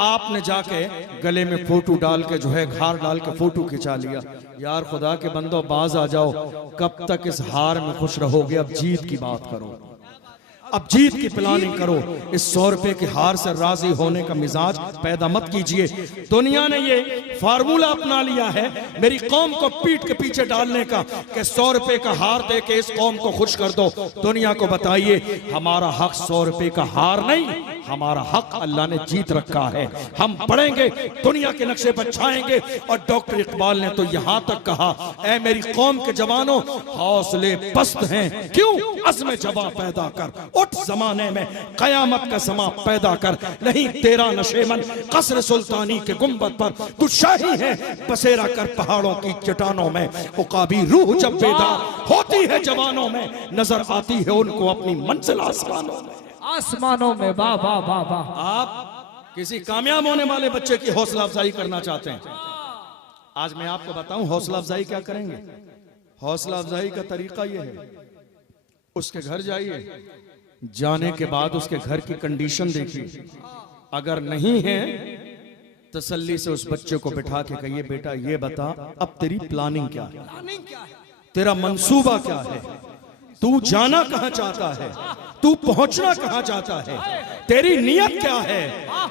आपने जाके गले में फोटो डाल के जो है घार डाल के फोटो खिंचा लिया। यार खुदा के बंदो बाज आ जाओ, कब तक इस हार में खुश रहोगे? अब जीत की बात करो, अब जीत की प्लानिंग करो। इस 100 रुपए के हार से राजी होने का मिजाज पैदा मत कीजिए। दुनिया ने ये फार्मूला अपना लिया है मेरी कौम को पीठ के पीछे डालने का कि 100 रुपए का हार दे के इस कौम को खुश कर दो। दुनिया को बताइए हमारा हक 100 रुपए का हार नहीं, हमारा हक अल्लाह ने जीत रखा है। हम पढ़ेंगे, दुनिया के नक्शे पर छाएंगे। और डॉक्टर इकबाल ने तो यहां तक कहा, ऐ मेरी कौम के जवानों हौसले पस्त हैं क्यों, अज़्म जवां पैदा कर, उठ जमाने में कयामत का समा पैदा कर। नहीं तेरा नशेमन कसर सुल्तानी के गुंबद पर तू शाही है, बसेरा कर पहाड़ों की चट्टानों में। उकाबी रूह जब बेदार होती है जवानों में, नजर आती है उनको अपनी मंजिल आसमानों में। आसमानों में वाह वाह वाह वाह। आप किसी कामयाब होने वाले बच्चे की हौसला अफजाई करना चाहते हैं, आज मैं आपको बताऊं हौसला अफजाई क्या करेंगे। हौसला अफजाई का तरीका यह है, उसके घर जाइए, जाने के बाद उसके घर की कंडीशन देखिए, अगर नहीं है तसल्ली से उस बच्चे को बिठा के कहिए, बेटा ये बता अब तेरी प्लानिंग क्या है, तेरा मंसूबा क्या है, तू जाना कहां चाहता है, तू पहुंचना कहां चाहता है, तेरी नीयत क्या है,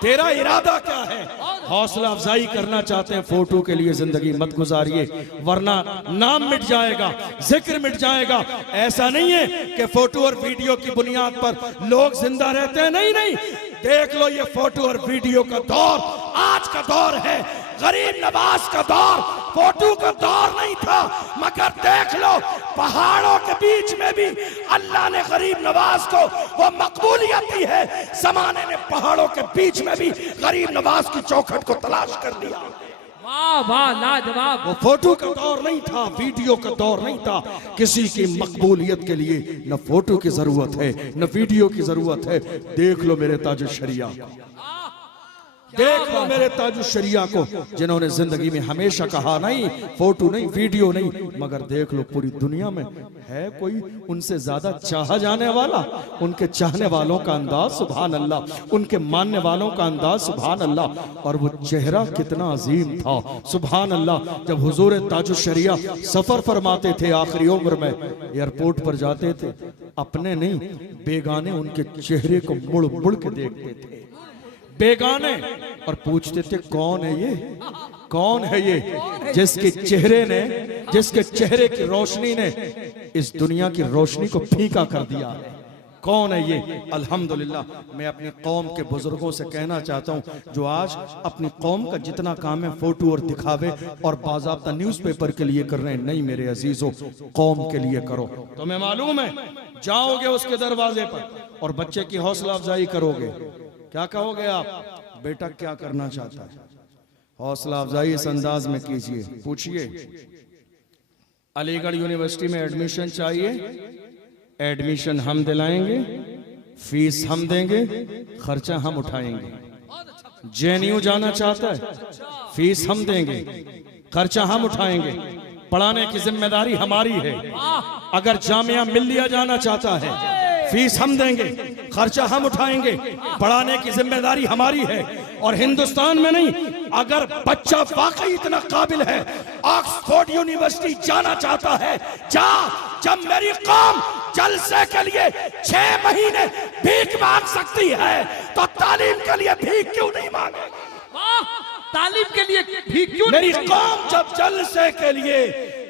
तेरा इरादा क्या है। हौसला अफजाई करना चाहते हैं, फोटो के लिए जिंदगी मत गुजारिए, वरना नाम मिट जाएगा, जिक्र मिट जाएगा। ऐसा नहीं है कि फोटो और वीडियो की बुनियाद पर लोग जिंदा रहते हैं, नहीं नहीं, देख लो ये फोटो और वीडियो का दौर आज का दौर है, गरीब नवाज का दौर फोटो का दौर नहीं था। मगर देख लो पहाड़ों के बीच में भी अल्लाह ने गरीब नवाज को वो मकबूलियत दी है, जमाने ने पहाड़ों के बीच में भी गरीब नवाज की चौखट को तलाश कर लिया। वाह वाह लाजवाब। वो फोटो का दौर नहीं था, वीडियो का दौर नहीं था। किसी की मकबूलियत के लिए न फोटो की जरूरत है न वीडियो की जरूरत है। देख लो मेरे ताज शरिया, देख लो मेरे ताज शरिया को, जिन्होंने जिंदगी में हमेशा कहा नहीं फोटो नहीं वीडियो नहीं, मगर देख लो पूरी दुनिया में है कोई उनसे ज्यादा चाहा जाने वाला। उनके चाहने वालों का अंदाज सुभान अल्लाह, उनके मानने वालों का अंदाज सुभान अल्लाह। और वो चेहरा कितना अजीम था सुभान अल्लाह। जब हुजूर ताज शरिया सफर फरमाते थे आखिरी उम्र में, एयरपोर्ट पर जाते थे, अपने नहीं बेगाने उनके चेहरे को मुड़ मुड़ के देखते थे, बेगाने, और पूछते थे कौन है ये, कौन है ये जिसके चेहरे ने, जिसके चेहरे की रोशनी ने इस दुनिया की रोशनी को फीका कर दिया, कौन है ये। अल्हम्दुलिल्लाह मैं अपनी कौम के बुजुर्गों से कहना चाहता हूँ, जो आज अपनी कौम का जितना काम है फोटो और दिखावे और बाज़ाब्ता न्यूज़पेपर के लिए कर रहे हैं, नहीं मेरे अजीजों कौम के लिए करो। तुम्हें मालूम है जाओगे उसके दरवाजे पर और बच्चे की हौसला अफजाई करोगे, क्या कहोगे आप, बेटा क्या करना चाहता है, हौसला अफजाई इस अंदाज में कीजिए। पूछिए अलीगढ़ यूनिवर्सिटी में एडमिशन चाहिए, एडमिशन हम दिलाएंगे, फीस हम देंगे, खर्चा हम उठाएंगे। जेएनयू जाना चाहता है, फीस हम देंगे, खर्चा हम उठाएंगे, पढ़ाने की जिम्मेदारी हमारी है। अगर जामिया मिल्लिया जाना चाहता है, फीस हम देंगे, खर्चा हम उठाएंगे, पढ़ाने की जिम्मेदारी हमारी है। और हिंदुस्तान में नहीं, अगर बच्चा वाकई इतना काबिल है, ऑक्सफोर्ड यूनिवर्सिटी जाना चाहता है, जा। जब मेरी कौम जलसे के लिए 6 महीने भीख मांग सकती है, तो तालीम के लिए भीख क्यों नहीं मांगे? तालीम के लिए भीख क्यों? मेरी कौम जब जलसे के लिए,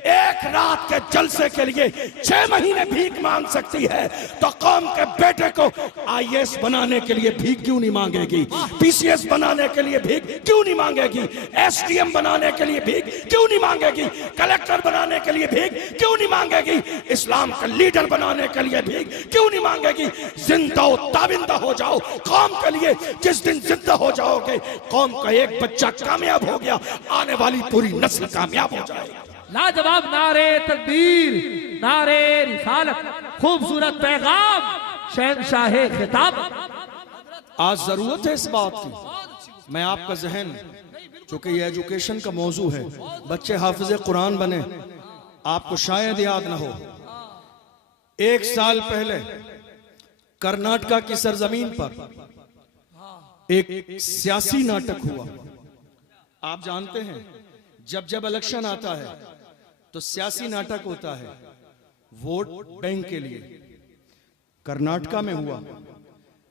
एक रात के जलसे के लिए 6 महीने भीख मांग सकती है, तो कौम के बेटे को IAS बनाने के लिए भीख क्यों नहीं मांगेगी? PCS बनाने के लिए भीख क्यों नहीं मांगेगी? SDM बनाने के लिए भीख क्यों नहीं मांगेगी? कलेक्टर बनाने के लिए भीख क्यों नहीं मांगेगी? इस्लाम का लीडर बनाने के लिए भीख क्यों नहीं मांगेगी? जिंदा ताबिंदा हो जाओ कौम के लिए। जिस दिन जिंदा हो जाओगे, कौम का एक बच्चा कामयाब हो गया, आने वाली पूरी नस्ल कामयाब हो जाएगी। लाजवाब नारे तकबीर, नारे रिसालत, खूबसूरत पैगाम, शहंशाह खिताब। आज जरूरत है इस बात की। मैं आपका जहन, चूंकि ये एजुकेशन का मौजू है, बच्चे हाफिज कुरान बने, आपको शायद याद ना हो एक साल पहले कर्नाटका की सरजमीन पर एक सियासी नाटक हुआ। आप जानते हैं जब जब इलेक्शन आता है तो सियासी नाटक होता है वोट बैंक के लिए। कर्नाटका में हुआ,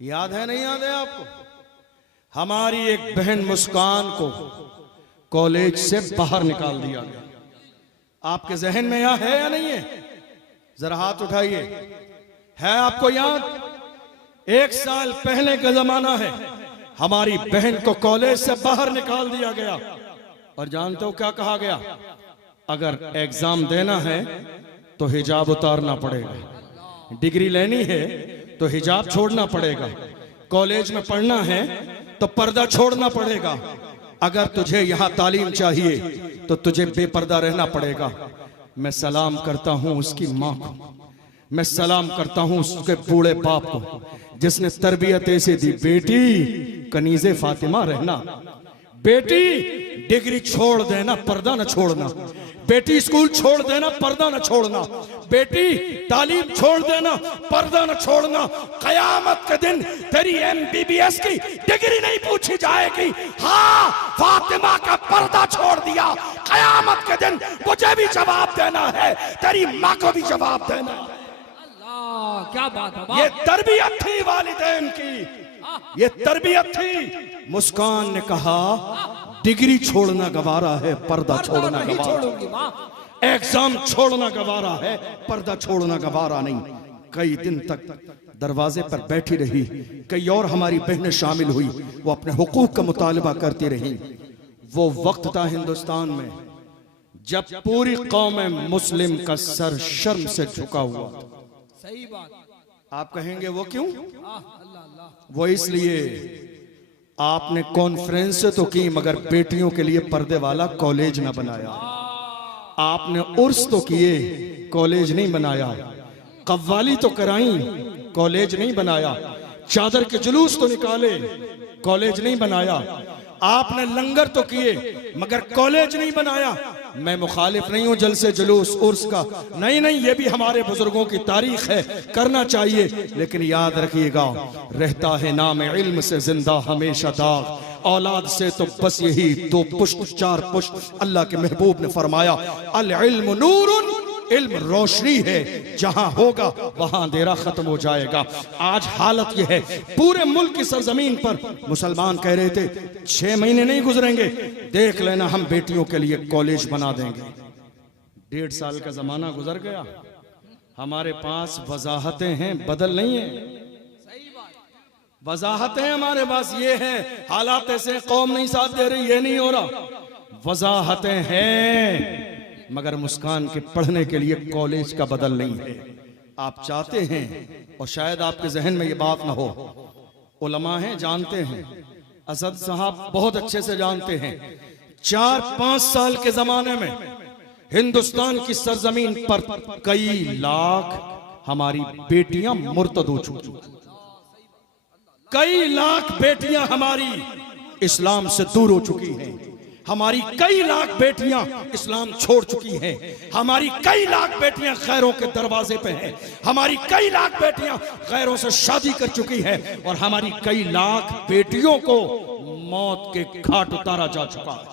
याद है नहीं याद है आपको? हमारी एक बहन मुस्कान को कॉलेज से बाहर निकाल दिया गया। आपके जहन में यह है या नहीं है? जरा हाथ उठाइए। है आपको याद? एक साल पहले का जमाना है, हमारी बहन को कॉलेज से बाहर निकाल दिया गया। और जानते हो क्या कहा गया? अगर एग्जाम देना है तो हिजाब उतारना पड़ेगा, डिग्री लेनी है तो हिजाब छोड़ना पड़ेगा, कॉलेज में पढ़ना है तो पर्दा छोड़ना पड़ेगा, अगर तुझे यहां तालीम चाहिए तो तुझे बेपर्दा रहना पड़ेगा। मैं सलाम करता हूं उसकी मां को, मैं सलाम करता हूं उसके बूढ़े बाप को जिसने तरबियत ऐसे दी, बेटी कनीज़े फातिमा रहना, बेटी डिग्री छोड़ देना पर्दा न छोड़ना, बेटी स्कूल छोड़ देना पर्दा न छोड़ना, बेटी तालीम छोड़ देना पर्दा न छोड़ना। कयामत के दिन तेरी MBBS की डिग्री नहीं पूछी जाएगी। हाँ, फातिमा का पर्दा छोड़ दिया, कयामत के दिन मुझे भी जवाब देना है, तेरी माँ को भी जवाब देना। अल्लाह, क्या बात है। ये तरबियत थी वालिदैन की, ये तरबियत थी। मुस्कान ने कहा डिग्री छोड़ना गवारा है, पर्दा छोड़ना नहीं गवारा, छोड़ूंगी माँ। एग्जाम छोड़ना गवारा है, पर्दा छोड़ना गवारा नहीं। कई दिन तक दरवाजे पर बैठी रही, कई और हमारी बहनें शामिल हुई, वो अपने हुकूक का मुतालबा करती रही। वो वक्त था हिंदुस्तान में जब पूरी कौम मुस्लिम का सर शर्म से झुका हुआ था। सही बात। आप कहेंगे वो क्यों? अल्लाह अल्लाह। वो इसलिए आपने कॉन्फ्रेंस तो की मगर बेटियों के लिए पर्दे वाला कॉलेज ना बनाया, आपने उर्स तो किए कॉलेज नहीं बनाया, कव्वाली तो कराई कॉलेज नहीं बनाया, चादर के जुलूस तो निकाले कॉलेज नहीं बनाया, आपने लंगर तो किए मगर कॉलेज नहीं बनाया। मैं मुखालिफ नहीं हूं जलसे जुलूस उर्स का, नहीं नहीं, ये भी हमारे बुजुर्गों की तारीख है, करना चाहिए, लेकिन याद रखिएगा रहता है नाम इल्म से जिंदा हमेशा दाग, औलाद से तो बस यही दो पुश्त चार पुश्त। अल्लाह के महबूब ने फरमाया अल इल्म नूरुन, इल्म रोशनी है, जहां होगा वहां अंधेरा खत्म हो जाएगा। आज हालत यह है, पूरे मुल्क की सरजमीन पर मुसलमान कह रहे थे 6 महीने नहीं गुजरेंगे, देख लेना हम बेटियों के लिए कॉलेज बना देंगे। 1.5 साल का जमाना गुजर गया, हमारे पास वजाहतें हैं, बदल नहीं है। वजाहतें हमारे पास ये है, हालात ऐसे कौम नहीं साथ दे रही, ये नहीं हो रहा, वजाहतें हैं मगर मुस्कान के पढ़ने के लिए कॉलेज का बदल नहीं है। आप चाहते हैं और शायद आपके जहन में ये बात ना हो, उलमा हैं जानते हैं, असद साहब बहुत अच्छे से जानते हैं, 4-5 साल के जमाने में हिंदुस्तान की सरजमीन पर कई लाख हमारी बेटियां मुर्तद हो चुकी, कई लाख बेटियां हमारी इस्लाम से दूर हो चुकी हैं, हमारी कई लाख बेटियां इस्लाम छोड़ चुकी हैं, हमारी कई लाख बेटियां गैरों के दरवाजे पे हैं, हमारी कई लाख बेटियां गैरों से शादी कर चुकी हैं, और हमारी कई लाख बेटियों को मौत के घाट उतारा जा चुका है।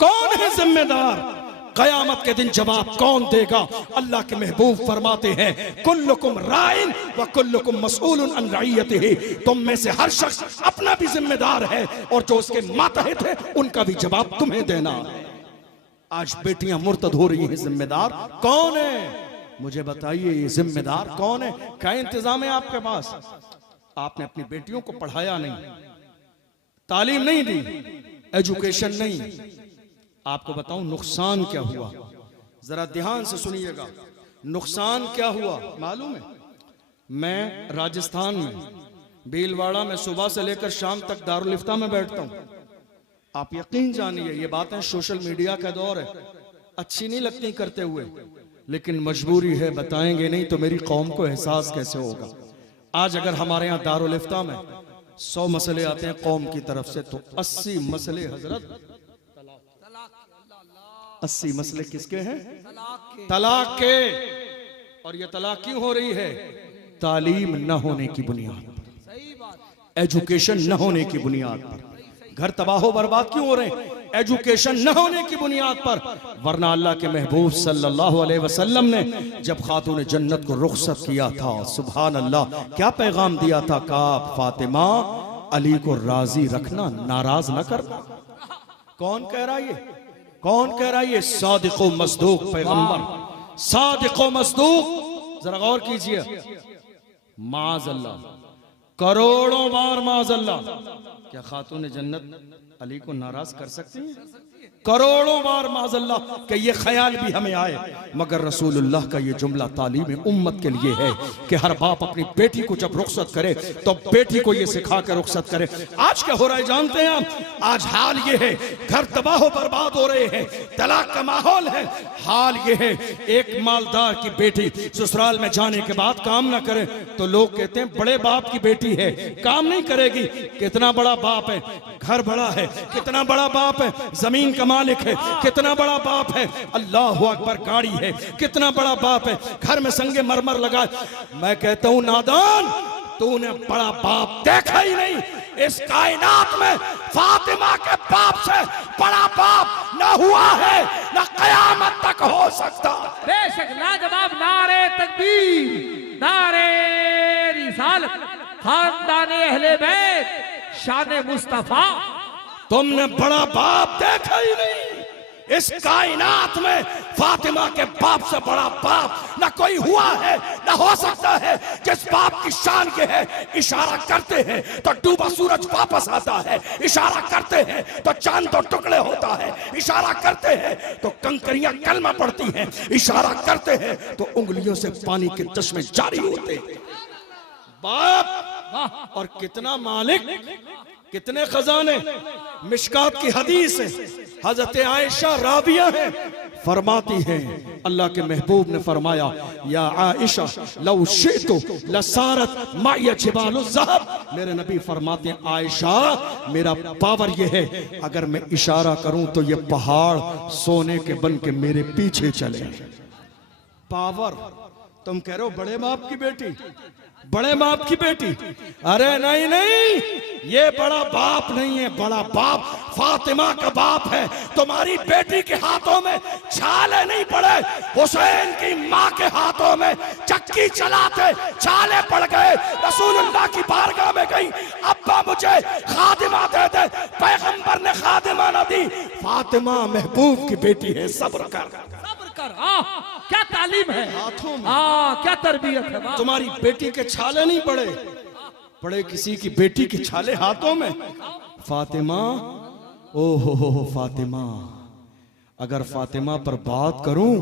कौन है जिम्मेदार? कयामत के दिन जवाब कौन देगा? अल्लाह के महबूब फरमाते हैं कुल्लुकुम राइन व कुल्लुकुम मसऊलुन अन रइयतिही, तुम में से हर शख्स अपना भी जिम्मेदार है और जो उसके मातहत है उनका भी जवाब तुम्हें देना है। आज बेटियां मुर्तद हो रही हैं, जिम्मेदार कौन है? मुझे बताइए ये जिम्मेदार कौन है? क्या इंतजाम है आपके पास? आपने अपनी बेटियों को पढ़ाया नहीं, तालीम नहीं दी, एजुकेशन नहीं। आपको बताऊं नुकसान क्या हुआ, जरा ध्यान से सुनिएगा, नुकसान क्या हुआ मालूम है? मैं राजस्थान में भीलवाड़ा में सुबह से लेकर शाम तक दारुल इफ्ता में बैठता हूं। आप यकीन जानिए ये बातें सोशल मीडिया का दौर है, अच्छी नहीं लगती करते हुए, लेकिन मजबूरी है, बताएंगे नहीं तो मेरी कौम को एहसास कैसे होगा। आज अगर हमारे यहाँ दारुल इफ्ता में 100 मसले आते हैं कौम की तरफ से, तो 80 मसले हजरत 80 मसले किसके हैं? तलाक के। और ये तलाक क्यों हो रही है? तालीम न होने की बुनियाद पर, एजुकेशन न होने की बुनियाद पर। घर तबाह बर्बाद क्यों हो रहे हैं? एजुकेशन न होने की बुनियाद पर। वरना अल्लाह के महबूब सल्लल्लाहु अलैहि वसल्लम ने जब खातून जन्नत को रुखसत किया था, सुभान अल्लाह, क्या पैगाम दिया था? कहा, फातिमा अली को राजी रखना, नाराज न करना। कौन कह रहा है? कौन कह रहा है? सादिक व मसदूक पैगंबर, सादिक व मसदूक। जरा गौर कीजिए, माज़अल्लाह, करोड़ों बार माज़अल्लाह, क्या खातून जन्नत अली को नाराज कर सकती हैं? करोड़ों बार माज़अल्लाह कि ये ख्याल भी हमें आए। मगर रसूलुल्लाह का ये जुमला तालीम उम्मत के लिए है कि हर बाप अपनी बेटी को जब रुखसत करे तो बेटी को ये सिखा कर रुखसत करे। आज क्या हो रहा है जानते हैं आप? आज हाल ये है, घर तबाह बर्बाद हो रहे हैं, तलाक का माहौल है। हाल ये है, एक मालदार की बेटी ससुराल में जाने के बाद काम ना करे तो लोग कहते हैं बड़े बाप की बेटी है, काम नहीं करेगी। कितना बड़ा बाप है, घर बड़ा है, कितना बड़ा बाप है, जमीन का मालिक है, कितना बड़ा बाप है, अल्लाह अकबर, गाड़ी है, कितना बड़ा बाप है, घर में संगे मरमर लगा। मैं कहता हूं नादान, तूने बड़ा बाप देखा ही नहीं। इस कायनात में फातिमा के बाप से बड़ा बाप न हुआ है, न कयामत तक हो सकता। बेशक लाजवाब, नारे तकबीर, नारे रिसालत, खानदाने अहले बैत, शान मुस्तफा। तुमने बड़ा बाप देखा ही नहीं। इस कायनात में फातिमा के बाप से बड़ा बाप ना कोई हुआ है, ना हो सकता है। जिस बाप की शान ये है, इशारा करते हैं तो डूबा सूरज वापस आता है, इशारा करते हैं तो चांद तो टुकड़े होता है, इशारा करते हैं तो कंकरियां कलमा पड़ती हैं, इशारा करते हैं तो उंगलियों से पानी के चश्मे जारी होते हैं। बाप और कितना मालिक, कितने खजाने। मिशकात की हदीस है, हजरत आयशा राबिया है, फरमाती हैं अल्लाह के महबूब ने फरमाया, या आयशा लौ शितु लसारत माया जिबालु ज़हब। मेरे नबी फरमाते हैं, आयशा मेरा पावर ये है, अगर मैं इशारा करूं तो ये पहाड़ सोने के बन के मेरे पीछे चले। पावर। तुम कह रहे हो बड़े बाप की बेटी, बड़े बाप की बेटी। अरे नहीं नहीं, ये बड़ा बाप नहीं है, बड़ा बाप फातिमा का बाप है। तुम्हारी बेटी के हाथों में छाले नहीं पड़े, हुसैन की माँ के हाथों में चक्की चलाते छाले पड़ गए। रसूलुल्लाह की बारगाह में गई, अब्बा मुझे खादिमा दे दे, पैगंबर ने खादिमा ना दी। फातिमा महबूब की बेटी है, सब्र कर, सब्र कर। क्या तालीम है हाथों में, क्या तरबियत है। तुम्हारी बेटी के छाले नहीं पड़े, पड़े किसी की बेटी के छाले हाथों में। फातिमा, ओ हो फातिमा, अगर फातिमा पर बात करूं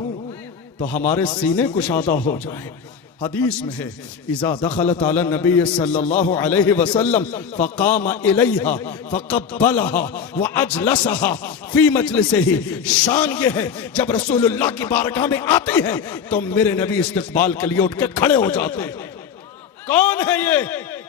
तो हमारे सीने कुशादा हो जाए। हदीस में है, इज़ा दखलत अला नबी सल्लल्लाहु अलैहि वसल्लम फ़क़ाम इलैहा फ़क़ब्बलहा व अजलसहा फी मजलिसिही। शान ये है, जब रसूलुल्लाह की बारगाह में आती है तो मेरे नबी इस्तकबाल के लिए उठ के खड़े हो जाते हैं। कौन है ये?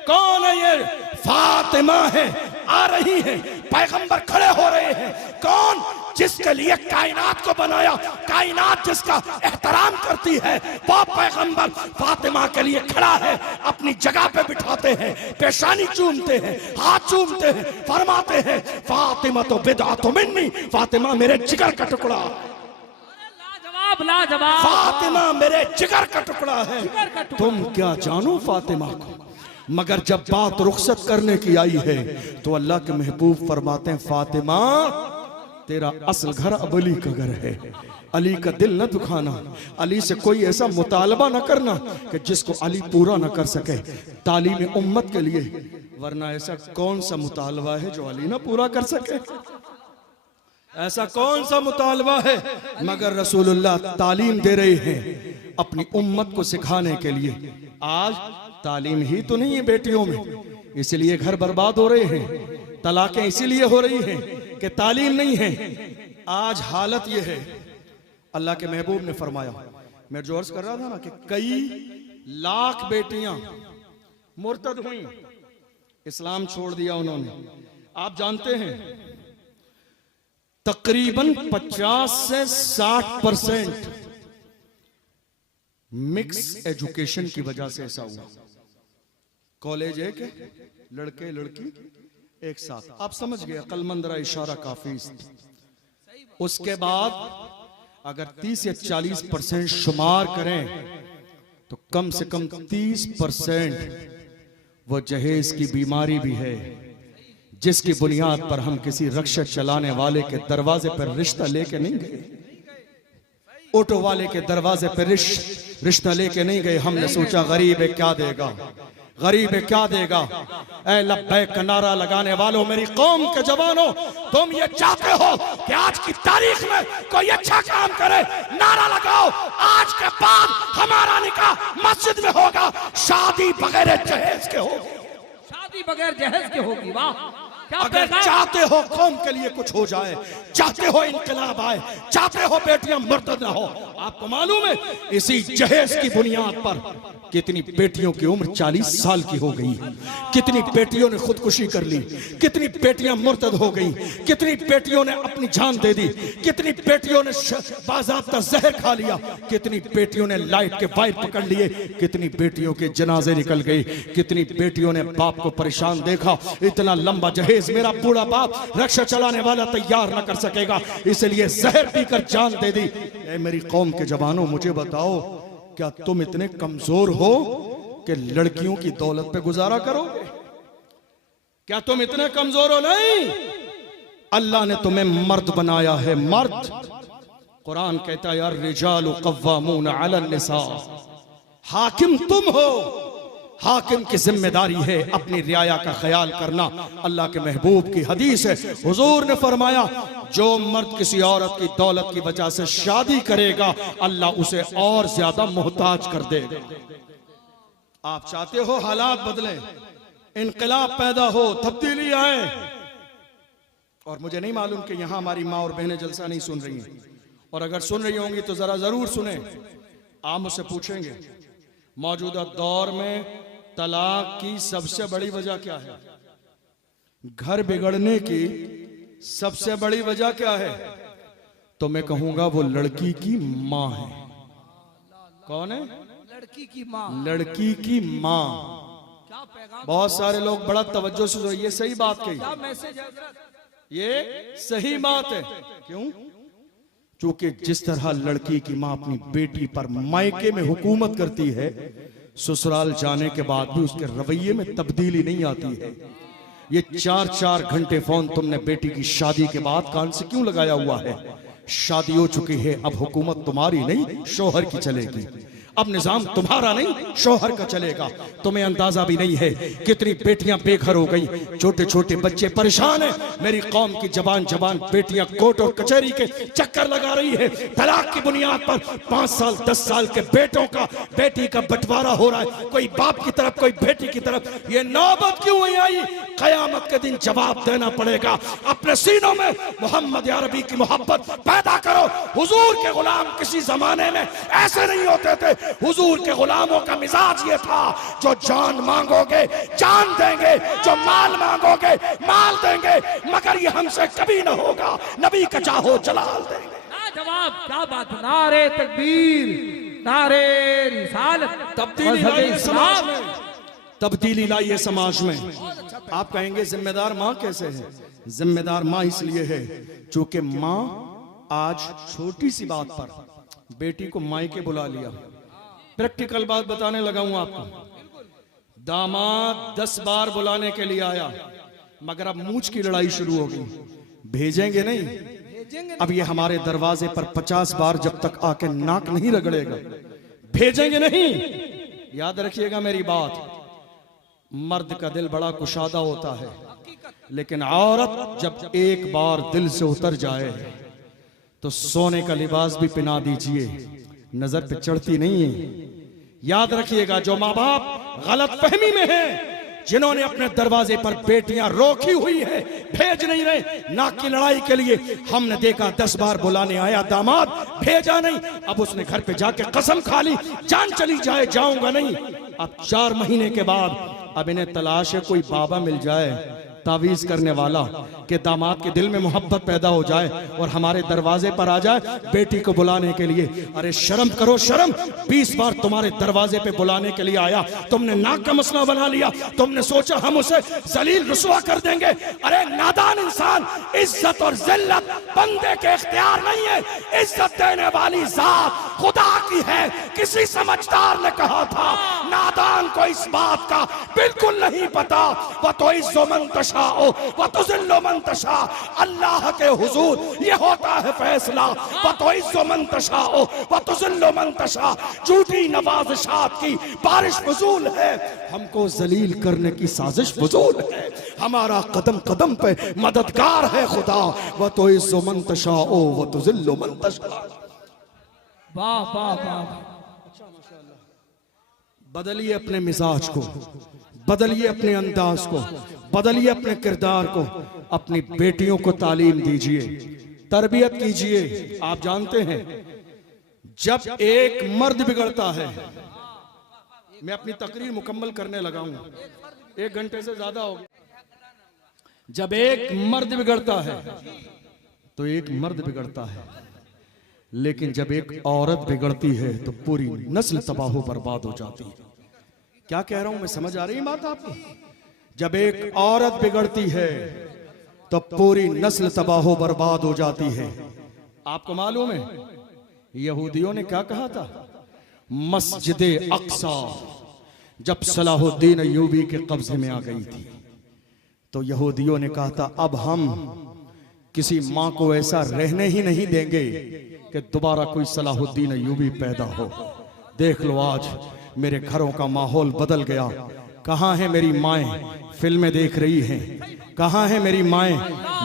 कौन है ये? फातिमा है, आ रही है, पैगंबर खड़े हो रहे हैं। कौन? जिसके लिए कायनात को बनाया, कायनात जिसका एहतराम करती है, वो पैगंबर फातिमा के लिए खड़ा है। अपनी जगह पे बिठाते हैं, पेशानी चूमते हैं, हाथ चूमते हैं, फरमाते हैं, फातिमा तो बिदअतु मिन्नी, फातिमा मेरे जिगर का टुकड़ा, लाजवाब लाजवाब, फातिमा मेरे जिगर का टुकड़ा है। तुम क्या जानो फातिमा को। मगर जब बात रुखसत करने की आई है तो अल्लाह के महबूब फरमाते हैं, फातिमा तेरा असल घर अब अली का घर है, अली का दिल न दुखाना, अली से कोई ऐसा मुतालबा न करना कि जिसको अली पूरा न कर सके तालीम उम्मत के लिए। वरना ऐसा कौन सा मुतालबा है जो अली न पूरा कर सके? ऐसा कौन सा मुतालबा है? मगर रसूलुल्लाह तालीम दे रहे हैं अपनी उम्मत को सिखाने के लिए। आज तालीम ही तो नहीं है बेटियों में, इसलिए घर बर्बाद हो रहे हैं, तलाकें इसीलिए हो रही हैं कि तालीम नहीं है। आज हालत यह है, अल्लाह के महबूब ने फरमाया, मैं जो अर्ज कर रहा था ना कि कई लाख बेटियां मुर्तद हुई, इस्लाम छोड़ दिया उन्होंने। आप जानते हैं तकरीबन 50 से 60% मिक्स एजुकेशन की वजह से ऐसा हुआ। कॉलेज एक है, लड़के लड़की एक साथ, आप समझ गए, अक्लमंद रहा इशारा काफी। उसके बाद अगर 30 या 40% शुमार करें तो कम से कम 30% वो जहेज की बीमारी भी है, जिसकी बुनियाद पर हम किसी रक्षा चलाने वाले के दरवाजे पर रिश्ता लेके नहीं गए, ऑटो वाले के दरवाजे पर रिश्ता लेके नहीं गए। हमने सोचा गरीब है क्या देगा, गरीब है क्या देगा। ऐ लब्बैक का नारा लगाने वालों, मेरी कौम के जवानों, तुम ये चाहते हो कि आज की तारीख में कोई अच्छा काम करे, नारा लगाओ, आज के बाद हमारा निकाह मस्जिद में होगा, शादी बगैर जहेज के होगी, शादी बगैर जहेज के होगी। वाह, अगर चाहते हो कौम के लिए कुछ हो जाए, चाहते हो इनकलाब आए, चाहते हो बेटियां मुर्तद ना हो, आपको मालूम है इसी जहेज की बुनियाद पर कितनी बेटियों की उम्र 40 साल की हो गई, कितनी बेटियों ने खुदकुशी कर ली, कितनी बेटियां मुर्तद हो गई, कितनी बेटियों ने अपनी जान दे दी, कितनी बेटियों ने बाज़ाब्ता जहर खा लिया, कितनी बेटियों ने लाइट के वायर पकड़ लिए, कितनी बेटियों के जनाजे निकल गए, कितनी बेटियों ने बाप को परेशान देखा। इतना लंबा जहेज मेरा बूढ़ा बाप रक्षा चलाने वाला तैयार न कर सकेगा, इसलिए जहर पीकर जान दे दी। ऐ मेरी कौम के जवानों, मुझे बताओ, क्या तुम इतने कमजोर हो कि लड़कियों की दौलत पे गुजारा करोगे? क्या तुम इतने कमजोर हो? नहीं, अल्लाह ने तुम्हें मर्द बनाया है, मर्द। कुरान कहता है यार रिजालु कव्वामून अला निसा, हाकिम तुम हो, हाकिम की जिम्मेदारी है अपनी रियाया का ख्याल करना। अल्लाह के महबूब की हदीस है, हुजूर ने फरमाया जो मर्द किसी औरत की दौलत की वजह से शादी करेगा, अल्लाह उसे और ज्यादा मोहताज कर देगा। आप चाहते हो हालात बदलें, इनकलाब पैदा हो, तब्दीली आए, और मुझे नहीं मालूम कि यहां हमारी माँ और बहनें जलसा नहीं सुन रही हैं, और अगर सुन रही होंगी तो जरा जरूर सुने। आप मुझसे पूछेंगे मौजूदा दौर में तलाक की सबसे बड़ी वजह क्या है? घर बिगड़ने की सबसे बड़ी वजह क्या है? तो मैं कहूंगा वो लड़की की माँ है। कौन है? लड़की की माँ। लड़की की माँ। क्या पैगाम? बहुत सारे लोग बड़ा तवज्जो से सुनिए, ये सही बात कही, क्या मैसेज है? ये सही बात है। क्यों? क्योंकि जिस तरह लड़की की माँ अपनी बेटी पर मायके में हुकूमत करती है, ससुराल जाने के बाद भी उसके रवैये में तब्दीली नहीं आती है। ये 4-4 घंटे फोन तुमने बेटी की शादी के बाद कान से क्यों लगाया हुआ है? शादी हो चुकी है, अब हुकूमत तुम्हारी नहीं शोहर की चलेगी, अब निजाम तुम्हारा नहीं शोहर का चलेगा। तुम्हें अंदाजा भी नहीं है कितनी बेटियां बेघर हो गई, छोटे छोटे बच्चे परेशान हैं। मेरी कौम की जवान जवान बेटियां कोर्ट और कचहरी के चक्कर लगा रही है। तलाक की बुनियाद पर 5 साल 10 साल के बेटी का बंटवारा हो रहा है, कोई बाप की तरफ कोई बेटी की तरफ। ये नौबत क्यों हुई आई? कयामत के दिन जवाब देना पड़ेगा। अपने सीनों में मोहम्मद अरबी की मोहब्बत पैदा करो। हुजूर के गुलाम किसी जमाने में ऐसे नहीं होते थे। हुजूर के गुलामों का मिजाज ये था, जो जान मांगोगे जान देंगे, जो माल मांगोगे माल देंगे, मगर ये हमसे कभी न होगा, नबी का चाहो जलाल देंगे। जवाब क्या बात? नारे तकबीर, नारे रिसालत, तब्दीली लाइए समाज में, तब्दीली लाइए समाज में। आप कहेंगे जिम्मेदार माँ कैसे है? जिम्मेदार माँ इसलिए है क्योंकि माँ आज छोटी सी बात पर बेटी को मायके बुला लिया। प्रैक्टिकल बात बताने लगा हूं आपको। दामाद 10 बार बुलाने के लिए आया, मगर अब मूंछ की लड़ाई शुरू हो गई। भेजेंगे नहीं, अब ये हमारे दरवाजे पर 50 बार जब तक आके नाक नहीं रगड़ेगा, भेजेंगे नहीं। याद रखिएगा मेरी बात, मर्द का दिल बड़ा कुशादा होता है, लेकिन औरत जब एक बार दिल से उतर जाए तो सोने का लिबास भी पहना दीजिए, नजर पे चढ़ती नहीं है। याद रखिएगा, जो माँ बाप गलत फहमी में हैं, जिन्होंने अपने दरवाजे पर बेटियां रोकी हुई है, भेज नहीं रहे नाक की लड़ाई के लिए। हमने देखा 10 बार बुलाने आया दामाद, भेजा नहीं। अब उसने घर पे जाके कसम खा ली, जान चली जाए जाऊंगा नहीं। अब 4 महीने के बाद अब इन्हें तलाश है कोई बाबा मिल जाए तावीज करने वाला कि दामाद के दिल में मोहब्बत पैदा हो जाए और हमारे दरवाजे पर आ जाए बेटी को बुलाने के लिए। अरे शर्म करो शर्म, 20 बार तुम्हारे दरवाजे पे बुलाने के लिए आया, तुमने नाक का मसला बना लिया, तुमने सोचा हम उसे जलील रुसवा कर देंगे। अरे नादान इंसान, इज्जत और जिल्लत बंदे के इख्तियार नहीं है, इज्जत देने वाली जात खुदा की है। किसी समझदार ने कहा था नादान को इस बात का बिल्कुल नहीं पता। वह तो इज्जो मन तशाओ वह तो जिल्लो मन तशा, अल्लाह के हुजूर ये होता है फैसला। वह तो इज्जो मन तशाओ वह तो जिल्लो मन तशा, झूठी नवाज़िशात की बारिश फजूल है, हमको जलील करने की साजिश फजूल है। हमारा कदम कदम पे मददगार है खुदा। वह तो इज्जो मन तशाओ वह तो जिल्लो मन तशा। वाह वाह वाह। बदलिए अपने मिजाज को, बदलिए अपने अंदाज को, बदलिए अपने किरदार को, अपनी बेटियों को तालीम दीजिए, तरबियत कीजिए। आप जानते हैं जब एक मर्द बिगड़ता है, मैं अपनी तकरीर मुकम्मल करने लगा हूं, 1 घंटे से ज्यादा हो गया। जब एक मर्द बिगड़ता है तो एक मर्द बिगड़ता है, लेकिन जब एक औरत बिगड़ती है तो पूरी नस्ल तबाह बर्बाद हो जाती है। क्या कह रहा हूं मैं, समझ आ रही है बात आपको? जब एक औरत बिगड़ती है तो पूरी नस्ल तबाह बर्बाद हो जाती है। आपको मालूम है यहूदियों ने क्या कहा था? मस्जिद अक्सा जब सलाहुद्दीन अय्यूबी के कब्जे में आ गई थी तो यहूदियों ने कहा था अब हम किसी मां को ऐसा रहने ही नहीं देंगे कि दोबारा कोई सलाहुद्दीन अय्यूबी पैदा हो। देख लो आज मेरे घरों का माहौल बदल गया। कहाँ है मेरी माएं फिल्में देख रही हैं? कहाँ है मेरी माएं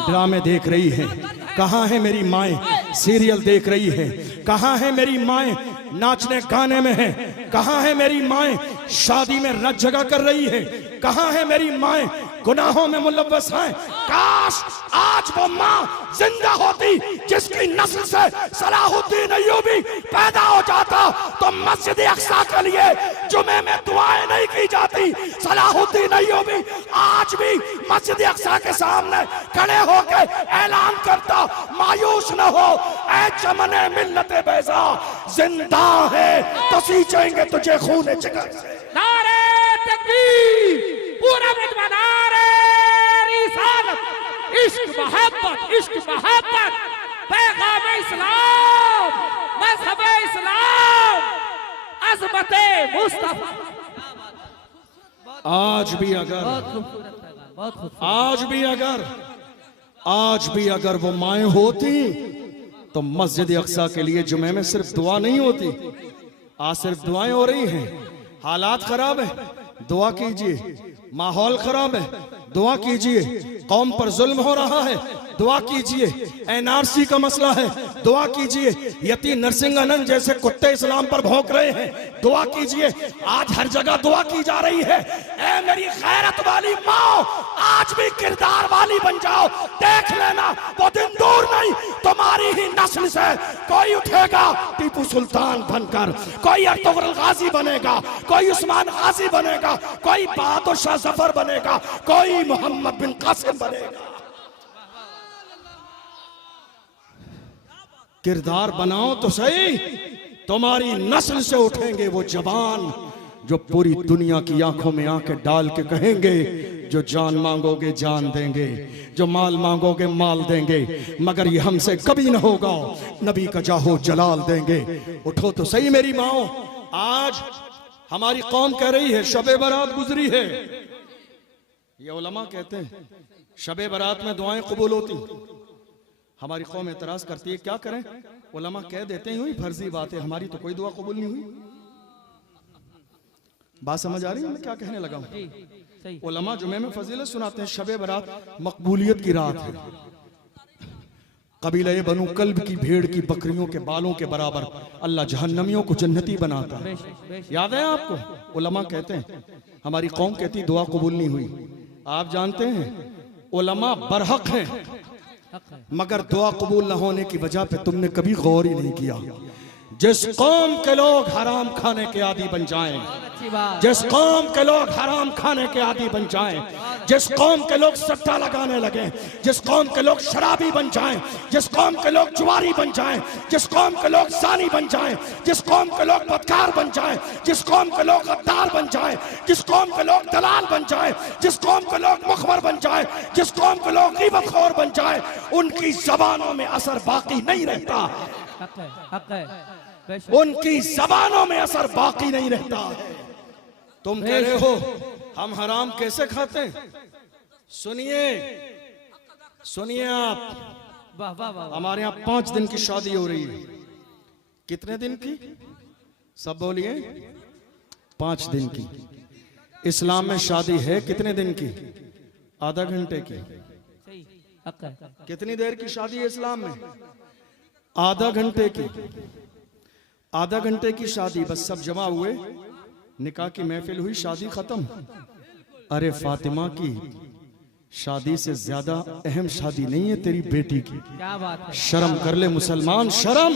ड्रामे देख रही हैं? कहाँ है मेरी माएं सीरियल देख रही हैं? कहाँ है मेरी माएं नाचने गाने में हैं? कहाँ है मेरी माएं शादी में रत जगह कर रही हैं? कहाँ है मेरी माएं गुनाहों में मुलव्वस हैं? काश आज वो मां जिंदा होती जिसकी नस्ल से सलाहुद्दीन अय्यूबी पैदा हो जाता तो मस्जिद अक्सा के लिए जुमे में दुआएं नहीं की जाती। सलाहुद्दीन अय्यूबी आज भी मस्जिद अक्सा के सामने खड़े होकर ऐलान करता मायूस न हो ऐ चमने मिल्लते बैजा, जिंदा है तो सींचेंगे तुझे खून जिगर से। नारे तकबीर, पूरा मजमा नारे रिसालत, इश्क मोहब्बत, पैगाम इस्लाम, मज़हब इस्लाम, अज़मते मुस्तफा। आज भी अगर आज भी अगर वो माएं होती तो मस्जिद अक्सा के लिए जुमे में सिर्फ दुआ नहीं होती। आज सिर्फ दुआएं हो रही हैं। हालात खराब है, दुआ कीजिए। माहौल खराब है, दुआ कीजिए। कौम पर जुल्म हो रहा है, दुआ कीजिए। एनआरसी का मसला है, दुआ कीजिए। यती नरसिंहानंद जैसे कुत्ते इस्लाम पर भौंक रहे हैं, दुआ कीजिए। आज हर जगह दुआ की जा रही है। ऐ मेरी गैरत वाली माँ, आज भी किरदार वाली बन जाओ। देख लेना वो दिन दूर नहीं, तुम्हारी ही नस्ल से कोई उठेगा टीपू सुल्तान बनकर, कोई अर्तुगरुल गाजी बनेगा, कोई उस्मान गाजी बनेगा, कोई बहादुर शाह जफर बनेगा, कोई मोहम्मद बिन कासिम बनेगा। किरदार बनाओ तो सही, तुम्हारी नस्ल से उठेंगे वो जवान जो पूरी दुनिया की आंखों में आंखें डाल के कहेंगे जो जान मांगोगे जान देंगे, जो माल मांगोगे माल देंगे, मगर ये हमसे कभी न होगा, नबी का जाहो जलाल देंगे। उठो तो सही मेरी माओ। आज हमारी कौम कह रही है शबे बारात गुजरी है। ये उलमा कहते हैं शबे बारात में दुआएं कबूल होती। हमारी कौम एतराज करती है, क्या करें? उलमा कह देते हैं हुई फर्जी बात है, हमारी तो कोई दुआ कबूल नहीं हुई। बात समझ आ रही है मैं क्या कहने लगा हूं? उलमा जुमे में फजीलत सुनाते हैं, शबे बारात मकबूलियत की रात है। कबीला बनु कल्ब की भेड़ की बकरियों के बालों के बराबर अल्लाह जहन्नमियों को जन्नती बनाता है। याद है आपको? उलमा कहते हैं, हमारी कौम कहती दुआ कबूल नहीं हुई। आप जानते हैं उलमा बरहक हैं, मगर दुआ कबूल न होने की वजह पे तुमने कभी गौर ही नहीं किया। जिस कौम के लोग हराम खाने के आदी बन जाएं, जिस कौम के लोग हराम खाने के आदी बन जाएं, जिस कौम के लोग सट्टा लगाने लगे, जिस कौम के लोग शराबी बन जाएं, जिस कौम के लोग जुआरी बन जाएं, जिस कौम के लोग सानी बन जाएं, जिस कौम के लोग बदकार बन जाएं, जिस कौम के लोग गद्दार बन जाएं, जिस कौम के लोग दलाल बन जाएं, जिस कौम के लोग मुखबर बन जाएं, जिस कौम के लोग ग़ीबतखोर बन जाएं, उनकी ज़बानों में असर बाकी नहीं रहता। हक है, हक है, बेशक। उनकी ज़बानों में असर बाकी नहीं रहता है। तुम कह रहे हो हम हराम कैसे खाते हैं? सुनिए सुनिए आप, वाह वाह वाह, हमारे यहाँ 5 दिन की शादी हो रही है। कितने दिन की? सब बोलिए। 5 दिन की। इस्लाम में शादी है कितने दिन की? आधा घंटे की। सही, हक है। कितनी देर की शादी है इस्लाम में? आधा घंटे की। आधा घंटे की शादी, बस सब जमा हुए, निकाह की महफिल हुई, शादी खत्म। अरे फातिमा की शादी से ज्यादा अहम शादी नहीं है तेरी बेटी की। क्या बात है। शर्म कर ले मुसलमान, शर्म।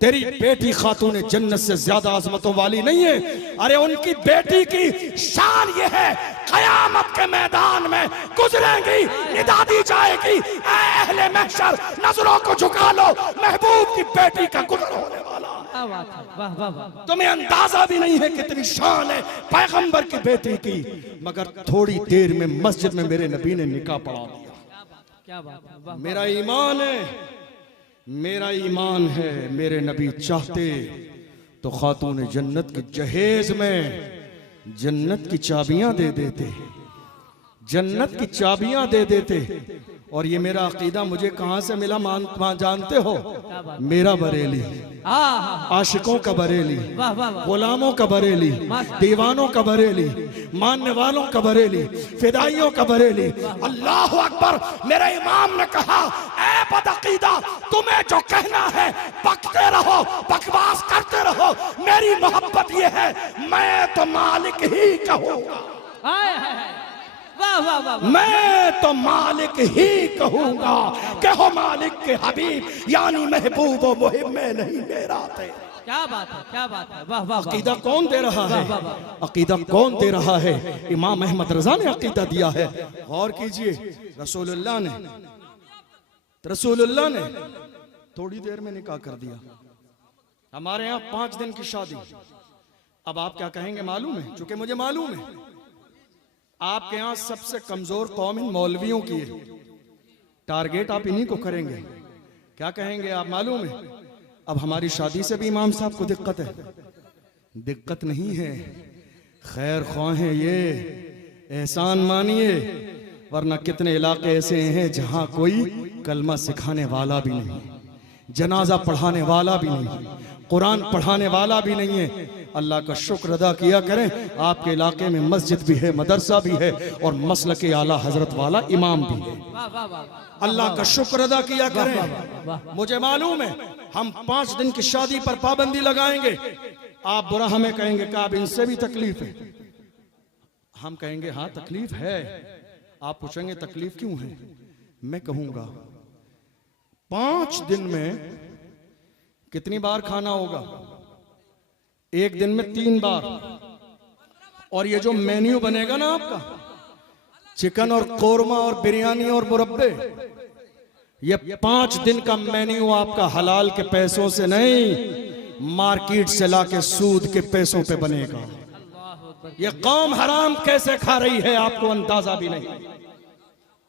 तेरी बेटी खातून जन्नत से ज्यादा आजमतों वाली नहीं है। अरे उनकी बेटी की शान ये है, कयामत के मैदान में गुजरेंगी, निदा दी जाएगी, ऐ अहले महशर नजरों को झुका लो, महबूब की बेटी का गुजर होने वाला है। क्या बात है, वाह वाह वाह। तुम्हें अंदाजा भी नहीं है कितनी शान है पैगंबर की बेटी की, मगर थोड़ी देर में मस्जिद में मेरे नबी ने निकाह पढ़ा दिया। क्या बात है, वाह। मेरा ईमान है, मेरा ईमान है, मेरे नबी चाहते तो खातून जन्नत की जहेज में जन्नत की चाबियां दे देते, जन्नत की चाबियां दे देते। और ये मेरा अकीदा मुझे कहां से मिला जानते हो? मेरा बरेली, आशिकों का बरेली, वाह वाह वाह, गुलामों का बरेली, दीवानों का बरेली, मानने वालों का बरेली, फिदाइयों का बरेली। अल्लाह अकबर। मेरे इमाम ने कहा, ऐ बदअकीदा, तुम्हें जो कहना है बकते रहो, बकवास करते रहो, मेरी मोहब्बत ये है, मैं तो मालिक ही कहूंगा। हाय हाय हाय, वाह वाह वाह वाह। मैं तो मालिक ही कहूंगा। कहो मालिक के हबीब यानी महबूब व मुहिब में नहीं मेरा थे। क्या बात है, क्या बात है, वाह वाह वाह। अकीदा कौन दे रहा है? वाह, वाह, अकीदा कौन दे रहा है? इमाम अहमद रजा ने अकीदा दिया है। गौर कीजिए, रसूलुल्लाह ने थोड़ी देर में निकाह कर दिया। हमारे यहाँ 5 दिन की शादी। अब आप क्या कहेंगे मालूम है? चूंकि मुझे मालूम है आपके यहाँ सबसे कमजोर कौम इन मौलवियों की है, टारगेट आप इन्हीं को करेंगे। क्या कहेंगे आप मालूम है? अब हमारी शादी से भी इमाम साहब को दिक्कत है। दिक्कत नहीं है, खैर ख्वाह हैं ये, एहसान मानिए, वरना कितने इलाके ऐसे हैं जहां कोई कलमा सिखाने वाला भी नहीं, जनाजा पढ़ाने वाला भी नहीं, कुरान पढ़ाने वाला भी नहीं है। अल्लाह का शुक्र अदा किया करें, आपके इलाके में मस्जिद भी है, मदरसा भी है और मसलक आला हजरत वाला इमाम भी है। अल्लाह का शुक्र अदा किया करें। मुझे मालूम है हम 5 दिन की शादी पर पाबंदी लगाएंगे। आप बुरा हमें कहेंगे कि आप इनसे भी तकलीफ है। हम कहेंगे हाँ तकलीफ है। आप पूछेंगे तकलीफ क्यों है? मैं कहूंगा 5 दिन में कितनी बार खाना होगा? एक दिन में 3 बार। और ये जो मेन्यू बनेगा ना आपका, चिकन और कोरमा और बिरयानी और मुरब्बे, ये 5 दिन का मेन्यू आपका हलाल के पैसों से नहीं, मार्केट से लाके सूद के पैसों पे बनेगा। ये कौम हराम कैसे खा रही है आपको अंदाजा भी नहीं।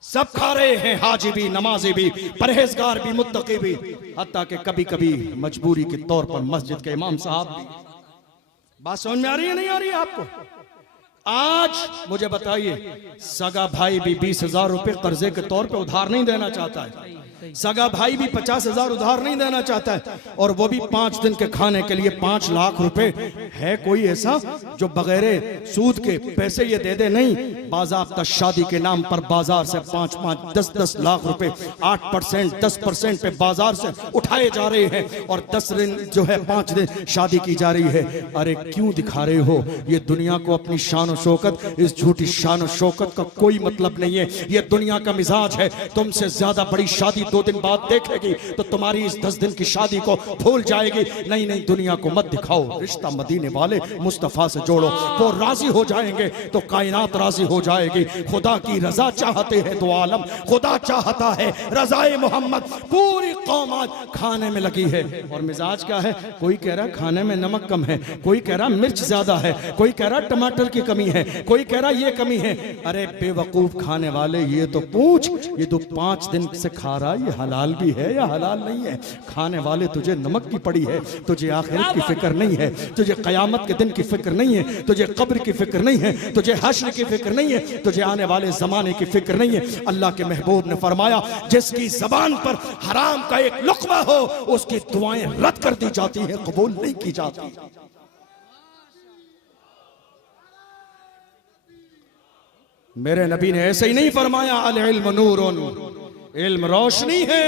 सब खा रहे हैं, हाजी भी, नमाजी भी, परहेजगार भी, मुत्तकी भी, हत्ता कि कभी कभी मजबूरी के तौर पर मस्जिद के इमाम साहब भी। बात समझ में आ रही है नहीं आ रही है आपको? आज मुझे बताइए, सगा भाई भी 20,000 रुपए कर्जे के तौर पे उधार नहीं देना चाहता है, सगा भाई भी 50,000 उधार नहीं देना चाहता है, और वो भी 5 दिन के खाने के लिए 5 लाख रुपए। है कोई ऐसा जो बगैर सूद के पैसे ये दे दे? नहीं, बाज़ाब्ता शादी के नाम पर बाजार से 5-5, 10-10 लाख रुपए 8%, 10% पे बाजार से उठाए जा रहे हैं, और 10 दिन जो है 5 दिन शादी की जा रही है। अरे क्यों दिखा रहे हो ये दुनिया को अपनी शान और शौकत? इस झूठी शान और शौकत का कोई मतलब नहीं है। ये दुनिया का मिजाज है। तुमसे ज्यादा बड़ी शादी 2 दिन बाद देखेगी तो तुम्हारी इस 10 दिन की शादी को भूल जाएगी। नहीं नहीं, दुनिया को मत दिखाओ, रिश्ता मदीने वाले मुस्तफा से जोड़ो, वो राजी हो जाएंगे तो कायनात राजी हो जाएगी। खुदा की रजा चाहते हैं तो आलम खुदा चाहता है रजाए मोहम्मद। पूरी कौम आज खाने में लगी है और मिजाज क्या है, कोई कह रहा खाने में नमक कम है, कोई कह रहा मिर्च ज्यादा है, कोई कह रहा टमाटर की कमी है, कोई कह रहा ये कमी है। अरे बेवकूफ खाने वाले, ये तो पूछ, ये तो 5 दिन से खा रहा, ये हलाल भी है या हलाल नहीं है? खाने वाले, तुझे नमक की पड़ी है, तुझे आखिरत की फिक्र नहीं है, तुझे कयामत के दिन की फिक्र नहीं है, तुझे कब्र की फिक्र नहीं है, तुझे हश्र की फिक्र नहीं है, तुझे आने वाले जमाने की फिक्र नहीं है। अल्लाह के महबूब ने फरमाया, जिसकी जबान पर हराम का एक लुक़मा हो उसकी दुआएं रद्द कर दी जाती हैं, कबूल नहीं की जाती। मेरे नबी ने ऐसे ही नहीं फरमाया, अल इल्म नूरुन, इल्म रोशनी है।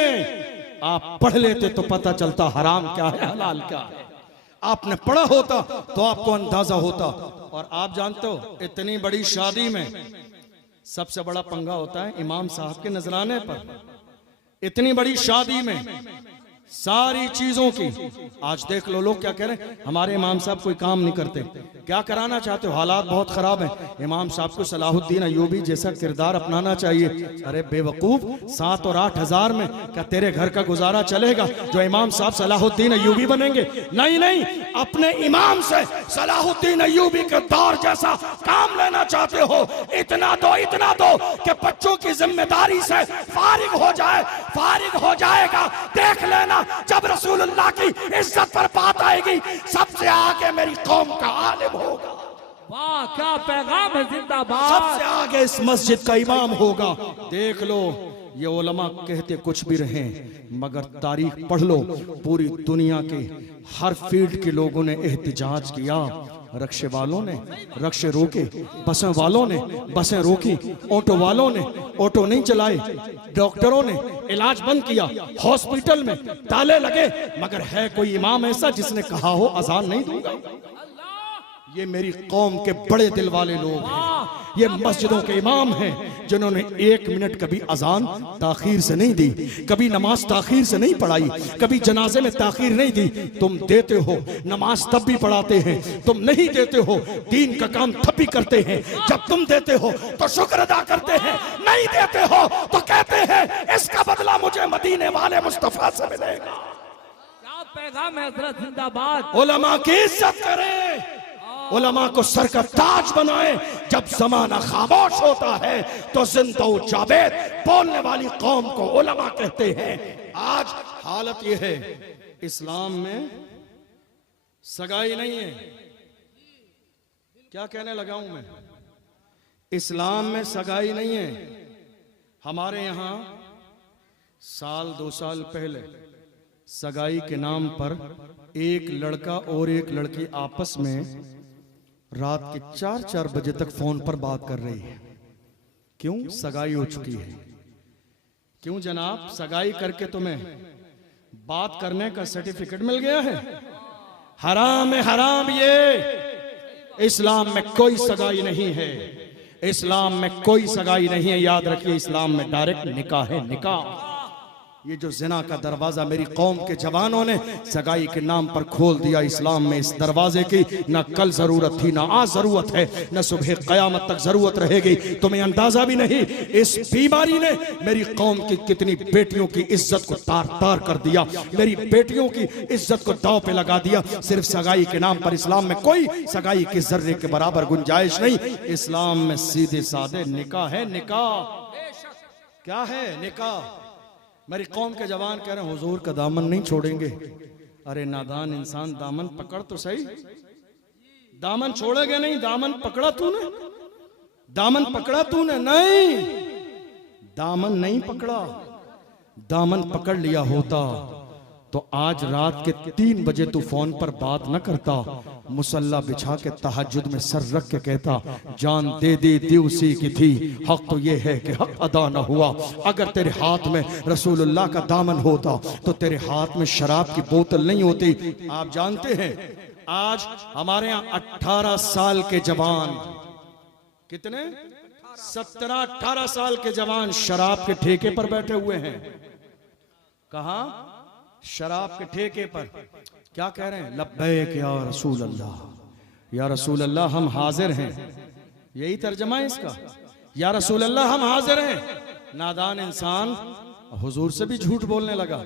आप पढ़ लेते तो पता चलता हराम क्या है, हलाल क्या है। आपने पढ़ा होता तो आपको अंदाजा होता। और आप जानते हो, इतनी बड़ी शादी में सबसे बड़ा पंगा होता है इमाम साहब के नजराने पर। इतनी बड़ी शादी में सारी चीजों की, आज देख लो लोग क्या कह रहे हैं, हमारे इमाम साहब कोई काम नहीं करते। क्या कराना चाहते हो? हालात बहुत खराब हैं, इमाम साहब को सलाहुद्दीन अय्यूबी जैसा किरदार अपनाना चाहिए। अरे बेवकूफ, 7 और 8 हजार में क्या तेरे घर का गुजारा चलेगा जो इमाम साहब सलाहुद्दीन अय्यूबी बनेंगे? नहीं नहीं, अपने इमाम से सलाहुद्दीन अय्यूबी के दौर जैसा काम लेना चाहते हो, इतना दो कि बच्चों की जिम्मेदारी से फारिग हो जाए, फारिग हो जाएगा। देख लेना, जब रसूलुल्लाह की इज्जत पर बात आएगी, सबसे आगे मेरी कौम का आलिम होगा। वाह, क्या पैगाम है, जिंदाबाद। सबसे आगे इस मस्जिद का इमाम होगा। देख लो, ये उलमा कहते कुछ भी रहे, मगर तारीख पढ़ लो, पूरी दुनिया के हर फील्ड के लोगों ने एहतिजाज किया। रक्शे वालों ने रक्शे रोके, बसें वालों ने बसें रोकी, ऑटो वालों ने ऑटो नहीं चलाए, डॉक्टरों ने इलाज बंद किया, हॉस्पिटल में ताले लगे, मगर है कोई इमाम ऐसा जिसने कहा हो अजान नहीं दूंगा? ये मेरी कौम के बड़े दिल वाले लोग हैं, ये मस्जिदों के इमाम हैं जिन्होंने 1 मिनट कभी अजान ताखीर से नहीं दी, कभी नमाज ताखीर से नहीं पढ़ाई, कभी जनाजे में ताखीर नहीं दी। तुम देते हो नमाज तब भी पढ़ाते हैं, तुम नहीं देते हो दीन का काम तब भी करते हैं। जब तुम देते हो तो शुक्र अदा करते हैं, नहीं देते हो तो कहते हैं इसका बदला मुझे मदीने वाले मुस्तफा से मिलेगा। क्या पैगाम है हजरत, जिंदाबाद। उलमा की इज्जत करें, उलमा को सर का ताज बनाए। जब जमाना खामोश होता है तो जिंदा जावेद बोलने वाली कौम को उलमा कहते हैं। आज हालत यह है, इस्लाम में सगाई नहीं है। क्या कहने लगा हूं मैं? इस्लाम में सगाई नहीं है। हमारे यहां साल 2 साल पहले सगाई के नाम पर एक लड़का और एक लड़की आपस में रात के 4-4 बजे तक फोन पर बात कर रही है। क्यों? सगाई हो चुकी है। क्यों जनाब? सगाई करके तुम्हें बात करने का सर्टिफिकेट मिल गया है। हराम है, हराम ये। इस्लाम में कोई सगाई नहीं है, इस्लाम में कोई सगाई नहीं है। याद रखिए, इस्लाम में डायरेक्ट निकाह है, निकाह। ये जो जिना का दरवाजा मेरी कौम के जवानों ने सगाई के नाम पर खोल दिया, इस्लाम में इस दरवाजे की न कल जरूरत थी, न आज जरूरत है, न सुबह कयामत तक जरूरत रहेगी। तुम्हें अंदाजा भी नहीं, इस बीमारी ने मेरी कौम की कितनी बेटियों की इज्जत को तार तार कर दिया, मेरी बेटियों की इज्जत को दांव पे लगा दिया, सिर्फ सगाई के नाम पर। इस्लाम में कोई सगाई के जर्रे के बराबर गुंजाइश नहीं। इस्लाम में सीधे साधे निकाह है, निकाह। क्या है निकाह? मेरी कौम के जवान कह रहे हैं हुजूर का दामन नहीं छोड़ेंगे। अरे नादान इंसान, दामन पकड़ तो सही। दामन छोड़ेगे नहीं, दामन पकड़ा तूने, दामन पकड़ा तूने? नहीं, दामन नहीं पकड़ा। दामन पकड़ लिया होता तो आज रात के 3 बजे तू फोन पर बात न करता, मुसल्ला बिछा के तहज्जुद में सर रख के कहता जान दे दी उसी की थी, हक तो ये है कि हक अदा न हुआ। अगर तेरे हाथ में रसूलुल्लाह का दामन होता तो तेरे हाथ में शराब की बोतल नहीं होती। आप जानते हैं आज हमारे यहाँ 18 साल के जवान, कितने? 17-18 साल के जवान शराब के ठेके पर बैठे हुए हैं। कहा? शराब के ठेके पर। क्या कह रहे हैं? लब्बैक या रसूल अल्लाह, या रसूल अल्लाह हम हाजिर हैं। यही तर्जमा है इसका। या रसूल अल्लाह हम हाजिर हैं। नादान इंसान हुजूर से भी झूठ बोलने लगा।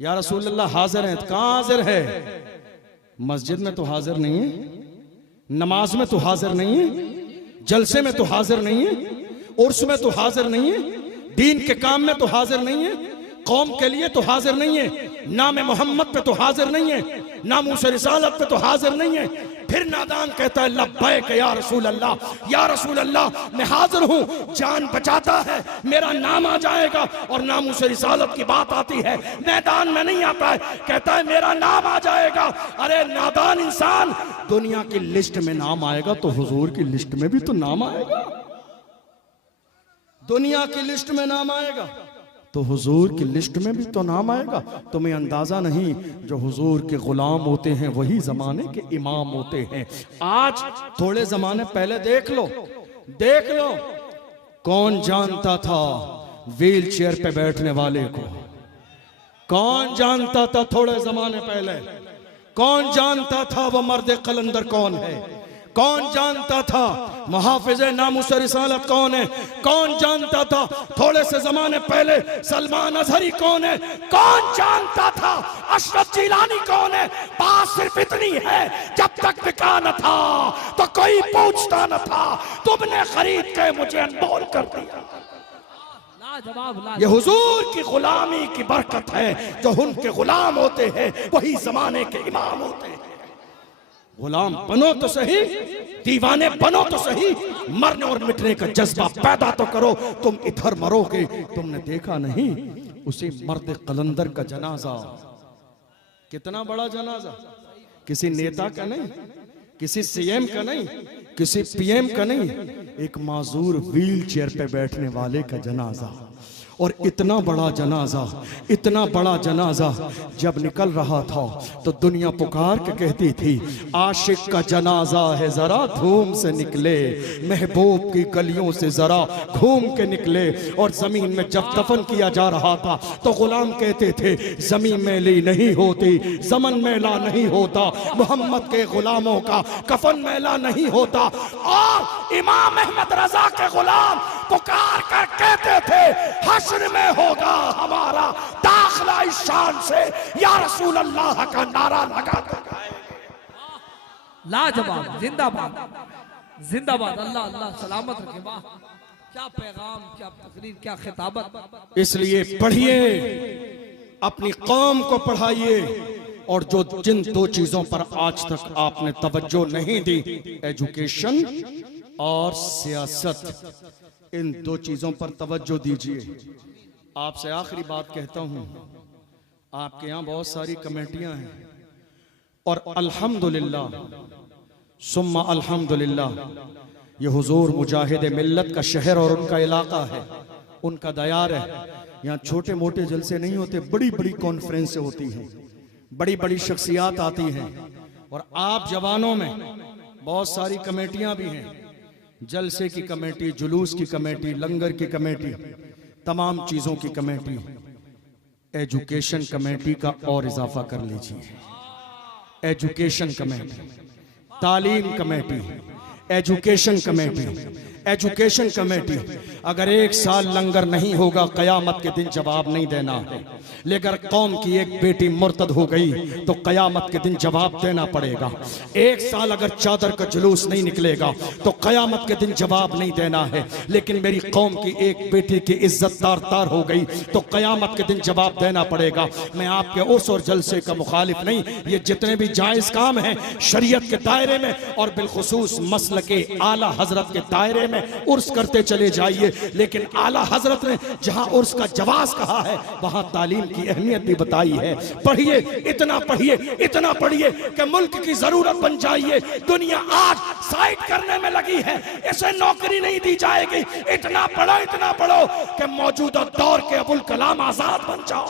या रसूल अल्लाह हाजिर हैं, कहां हाजिर है? मस्जिद में तो हाजिर नहीं है, नमाज में तो हाजिर नहीं है, जलसे में तो हाजिर नहीं है, उर्स में तो हाजिर नहीं है, दीन के काम में तो हाजिर नहीं है, कौम के लिए तो हाजिर नहीं है, नाम मोहम्मद पे तो हाजिर नहीं है, नामूस रिसालत पे तो हाजिर नहीं है। फिर नादान कहता है लब्बैक या रसूल अल्लाह मैं हाजिर हूं, जान बचाता है, मेरा नाम आ जाएगा और नामूस रिसालत की बात आती है, मैदान में नहीं आता है, कहता है मेरा नाम आ जाएगा। अरे नादान इंसान, दुनिया की लिस्ट में नाम आएगा तो हुजूर की लिस्ट में भी तो नाम आएगा। दुनिया की लिस्ट में नाम आएगा तो हुजूर की लिस्ट में भी तो नाम आएगा। तुम्हें अंदाजा नहीं, जो हुजूर के गुलाम होते हैं वही जमाने के इमाम होते हैं। आज थोड़े जमाने पहले देख लो कौन जानता था व्हील चेयर पे बैठने वाले को? कौन जानता था? थोड़े जमाने पहले कौन जानता था वो मर्द कलंदर कौन है? कौन जानता था मुहाफिज नामुस रिसालत कौन है? कौन जानता था थोड़े से जमाने पहले सलमान अजहरी कौन है? कौन जानता था अशरफ जिलानी कौन है? बात सिर्फ इतनी है, जब तक बिका न था तो कोई पूछता न था, तुमने खरीद के मुझे अनमोल कर दिया। ये हुजूर की गुलामी की बरकत है, जो उनके गुलाम होते हैं वही जमाने के इमाम होते हैं। गुलाम बनो तो सही, दीवाने बनो तो सही, मरने और मिटने का जज्बा पैदा तो करो। तुम इधर मरोगे। तुमने देखा नहीं उसी मर्द कलंदर का जनाजा? कितना बड़ा जनाजा, किसी नेता का नहीं, किसी सीएम का नहीं, किसी पीएम का नहीं, एक माजूर व्हील चेयर पे बैठने वाले का जनाजा। और इतना बड़ा जनाजा जब निकल रहा था तो दुनिया पुकार के कहती थी आशिक का जनाजा है, जरा धूम से निकले, महबूब की गलियों से जरा घूम के निकले। और जमीन में जब दफन किया जा रहा था तो गुलाम कहते थे जमीन मैली नहीं होती, जमन मैला नहीं होता, मोहम्मद के गुलामों का कफन मैला नहीं होता। और इमाम अहमद रजा के गुलाम पुकार कर कहते थे हश्र में होगा हमारा दाखिला इस शान से, या रसूल अल्लाह का नारा लगाते गए। लाजवाब, जिंदाबाद जिंदाबाद, अल्लाह अल्लाह सलामत रखे। वाह, क्या पैगाम, क्या तकरीर, क्या खिताबत। इसलिए पढ़िए, अपनी कौम को पढ़ाइए। और जो जिन दो चीजों पर आज तक आपने तवज्जो नहीं दी, एजुकेशन और सियासत, इन दो चीजों पर तवज्जो दीजिए। आपसे आखिरी बात कहता हूं, आपके यहां बहुत सारी कमेटियां हैं और अल्हम्दुलिल्लाह सुम्मा अल्हम्दुलिल्लाह ये हुजूर मुजाहिद मिल्लत का शहर और उनका इलाका है, उनका दयार है। यहाँ छोटे मोटे जलसे नहीं होते, बड़ी बड़ी कॉन्फ्रेंसें होती हैं, बड़ी बड़ी शख्सियात आती हैं। और आप जवानों में बहुत सारी कमेटियां भी हैं, जलसे की कमेटी, जुलूस की कमेटी, लंगर की कमेटी, तमाम चीजों की कमेटी। एजुकेशन कमेटी का और इजाफा कर लीजिए। एजुकेशन कमेटी, तालीम committee, education committee, education committee. अगर एक साल लंगर नहीं होगा, कयामत के दिन जवाब नहीं देना है। लेकिन कौम की एक बेटी मुर्तद हो गई तो कयामत के दिन जवाब देना पड़ेगा। एक साल अगर चादर का जुलूस नहीं निकलेगा तो कयामत के दिन जवाब नहीं देना है। लेकिन मेरी कौम की एक बेटी की इज्जत तार हो गई तो कयामत के दिन जवाब देना पड़ेगा। मैं आपके उर्स और जलसे का मुखालिफ नहीं, ये जितने भी जायज काम हैं शरीयत के दायरे में और बिलखुसूस मसल के आला हजरत के दायरे में उर्स करते चले जाइए। लेकिन आला हजरत ने जहां उर्स का जवाज कहा है वहां तालीम की अहमियत भी बताई है। पढ़िए, इतना पढ़िए कि मुल्क की जरूरत बन जाइए। दुनिया आज साइड करने में लगी है, इसे नौकरी नहीं दी जाएगी। इतना पढ़ो कि मौजूदा दौर के अबुल कलाम आजाद बन जाओ।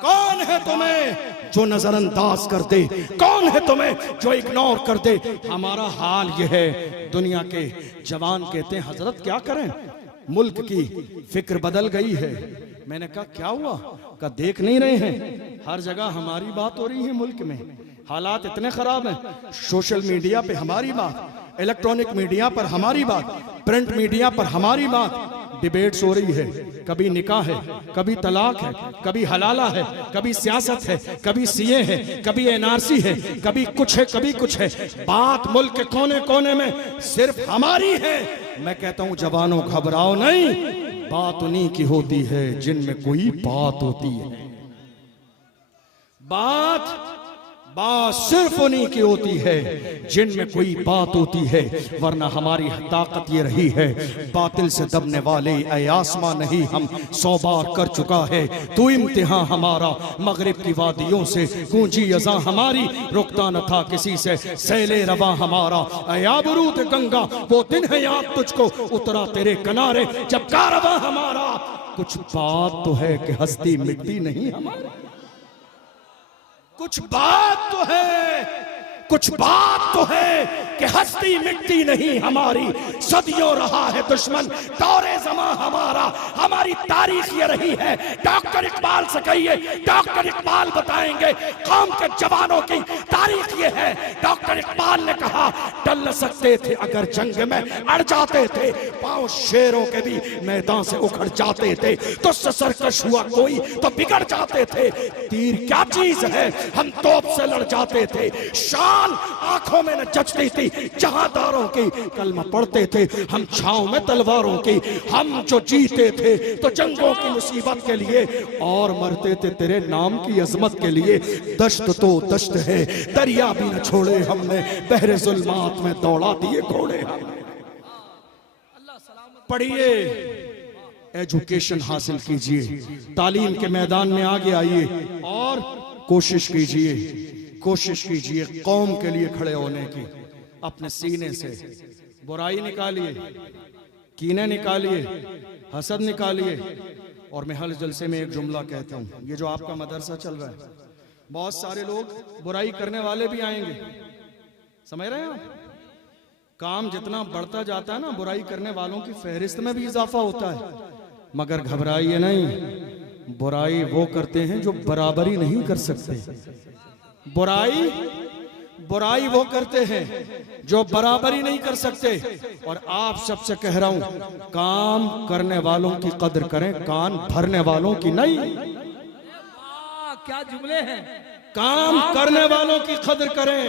कौन है तुम्हें जो नजरअंदाज कर दे? कौन है तुम्हें जो इग्नोर कर दे? हमारा हाल यह है, दुनिया के जवान कहते हैं हजरत क्या करें, मुल्क की फिक्र बदल गई है। मैंने कहा क्या हुआ? का देख नहीं रहे हैं हर जगह हमारी बात हो रही है। मुल्क में हालात इतने खराब हैं, सोशल मीडिया पे हमारी बात, इलेक्ट्रॉनिक मीडिया पर हमारी बात, प्रिंट मीडिया पर हमारी बात, डिबेट्स हो रही है। कभी निकाह है, कभी तलाक है, कभी हलाला है, कभी सियासत है, कभी सीए है, कभी एनआरसी है, कभी कुछ है, कभी कुछ है। बात मुल्क के कोने कोने में सिर्फ हमारी है। मैं कहता हूं जवानों घबराओ नहीं, बात उन्हीं की होती है जिनमें कोई बात होती है। बात सिर्फ उन्हीं की होती है जिनमें कोई बात होती है। वरना हमारी ताकत ये रही है, बातिल से दबने वाले ऐ आसमां नहीं हम 100 बार कर चुका है तू इम्तिहान हमारा। मगरिब की वादियों से गूंजी अज़ां हमारी, रुकता न था किसी से सैले रवा हमारा। ऐ आबरूद गंगा वो दिन है याद तुझको, उतरा तेरे किनारे जब कारवां हमारा। कुछ बात तो है कि हस्ती मिटती नहीं हमारी, कुछ बात तो है, कुछ बात तो है कि हस्ती मिटती नहीं हमारी। सदियों रहा है दुश्मन दौरे ज़मां हमारा, हमारी तारीख ये रही है। डॉक्टर इकबाल से कहिए, डॉक्टर इकबाल बताएंगे कौम के जवानों की तारीख ये है। डॉक्टर इकबाल ने कहा टल सकते थे अगर जंग में अड़ जाते थे, पांव शेरों के भी मैदान से उखड़ जाते थे। तो सरकश हुआ कोई तो बिगड़ जाते थे, तीर क्या चीज है हम तोप से लड़ जाते थे। शान आंखों में न जचती थी जहादारों की, कलमा पढ़ते थे हम छांव में तलवारों की। हम जो जीते थे तो जंगों की मुसीबत के लिए, और मरते थे तेरे नाम की अजमत के लिए। दश्त तो दश्त है दरिया भी न छोड़े हमने, बहरे जुल्मात में दौड़ा दिए घोड़े हमने। पढ़िए, एजुकेशन हासिल कीजिए, तालीम के मैदान में आगे आइए और कोशिश कीजिए, कोशिश कीजिए कौम के लिए खड़े होने की। अपने सीने से बुराई निकालिए, कीने निकालिए, हसद निकालिए। और मैं हर जलसे में एक जुमला कहता हूं, ये जो आपका मदरसा चल रहा है, बहुत सारे लोग बुराई करने वाले भी आएंगे, समझ रहे हैं आप? काम जितना बढ़ता जाता है ना, बुराई करने वालों की फहरिस्त में भी इजाफा होता है। मगर घबराइए नहीं, बुराई वो करते हैं जो बराबरी नहीं कर सकते। बुराई वो करते हैं जो बराबरी नहीं कर सकते। और आप सबसे कह रहा हूं, काम करने वालों की कदर करें, कान भरने वालों की नहीं। क्या जुमले हैं। काम करने वालों की कदर करें,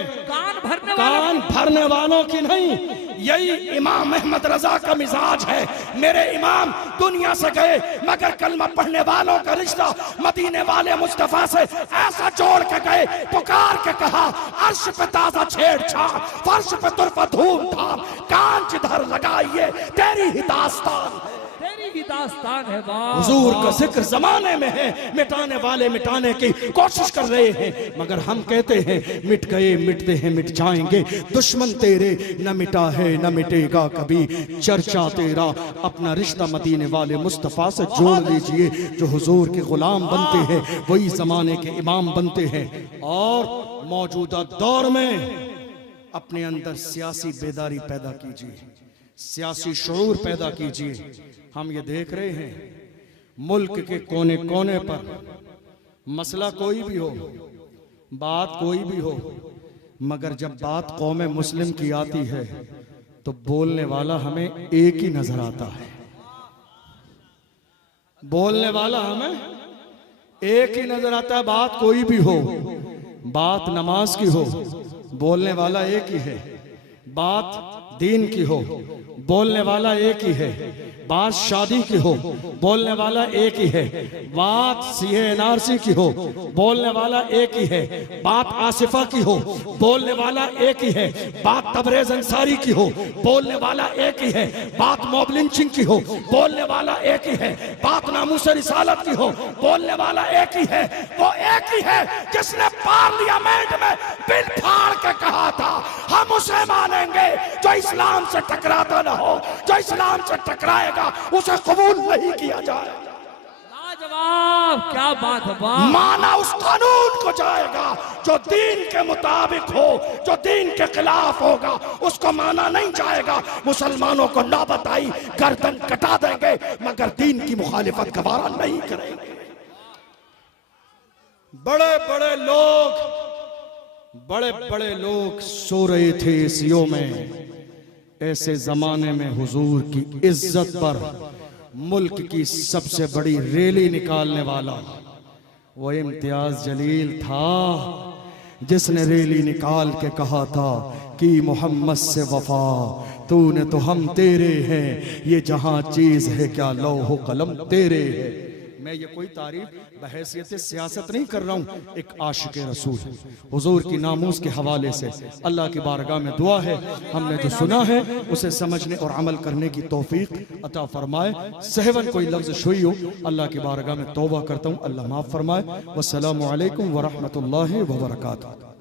कान भरने वालों की नहीं। यही इमाम अहमद रजा का मिजाज है। मेरे इमाम दुनिया से गए मगर कलमा पढ़ने वालों का रिश्ता मदीने वाले मुस्तफा से ऐसा जोड़ के गए, पुकार के कहा अर्श पे ताजा छेड़छाड़, फर्श पे तुरफा धूम धाम, कान जिधर लगाइए तेरी ही दास्तान, तेरी ही दास्तान है। हुजूर का जिक्र जमाने में है, मिटाने वाले मिटाने की कोशिश कर रहे हैं, मगर हम कहते हैं मिट गए मिटते हैं मिट जाएंगे। दुश्मन तेरे न मिटा है न मिटेगा कभी, चर्चा तेरा अपना रिश्ता मदीने वाले मुस्तफा से जोड़ लीजिए। जो हुजूर के गुलाम बनते हैं वही जमाने के इमाम बनते हैं। और मौजूदा दौर में अपने अंदर सियासी बेदारी पैदा कीजिए, सियासी शऊर पैदा कीजिए। हम ये देख रहे हैं मुल्क के कोने कोने पर मसला कोई भी हो, बात कोई भी हो, मगर जब बात कौम मुस्लिम की आती है तो बोलने वाला हमें एक ही नजर आता है। बोलने वाला हमें एक ही नजर आता है। बात कोई भी हो, बात नमाज की हो, बोलने वाला एक ही है। बात दीन की हो, बोलने वाला एक ही है। बात शादी की हो, बोलने वाला एक ही है। बात सीए एनआरसी की हो, बोलने वाला एक ही है। बात आसिफा की हो, बोलने वाला एक ही है। बात तबरेज अंसारी की हो, बोलने वाला एक ही है। बात मॉब लिंचिंग की हो, बोलने वाला एक ही है। बात नामूस रिसालत की हो, बोलने वाला एक ही है। वो एक ही है जिसने पार्लियामेंट में बिल फाड़ के कहा था हम उसे मानेंगे जो इस्लाम से टकराता न हो, जो इस्लाम से टकराएगा उसे कबूल नहीं किया जाए। लाजवाब, क्या बात है। माना उस कानून को जाएगा जो दीन के मुताबिक हो, जो दीन के खिलाफ होगा उसको माना नहीं जाएगा। मुसलमानों को ना बताई गर्दन कटा देंगे मगर दीन की मुखालिफत गवारा नहीं करेंगे। बड़े बड़े लोग सो रहे थे एसीओ में, ऐसे जमाने में हुजूर की इज्जत पर मुल्क की सबसे बड़ी रैली निकालने वाला वो इम्तियाज जलील था, जिसने रैली निकाल के कहा था कि मोहम्मद से वफा, तूने तो हम तेरे हैं, ये जहां चीज है क्या लौह कलम तेरे है। मैं ये कोई तारीफ बहैसियत सियासत नहीं कर रहा हूँ, एक आशिक रसूल हुजूर की नामूस के हवाले से अल्लाह की बारगाह में दुआ है, हमने जो सुना है उसे समझने और अमल करने की तौफीक अता फरमाए। सहवन कोई लफ्ज़ शुई हो, अल्लाह की बारगाह में तौबा करता हूँ, अल्लाह माफ़ फरमाए। वस्सलामु अलैकुम व रहमतुल्लाहि व बरकातुहू।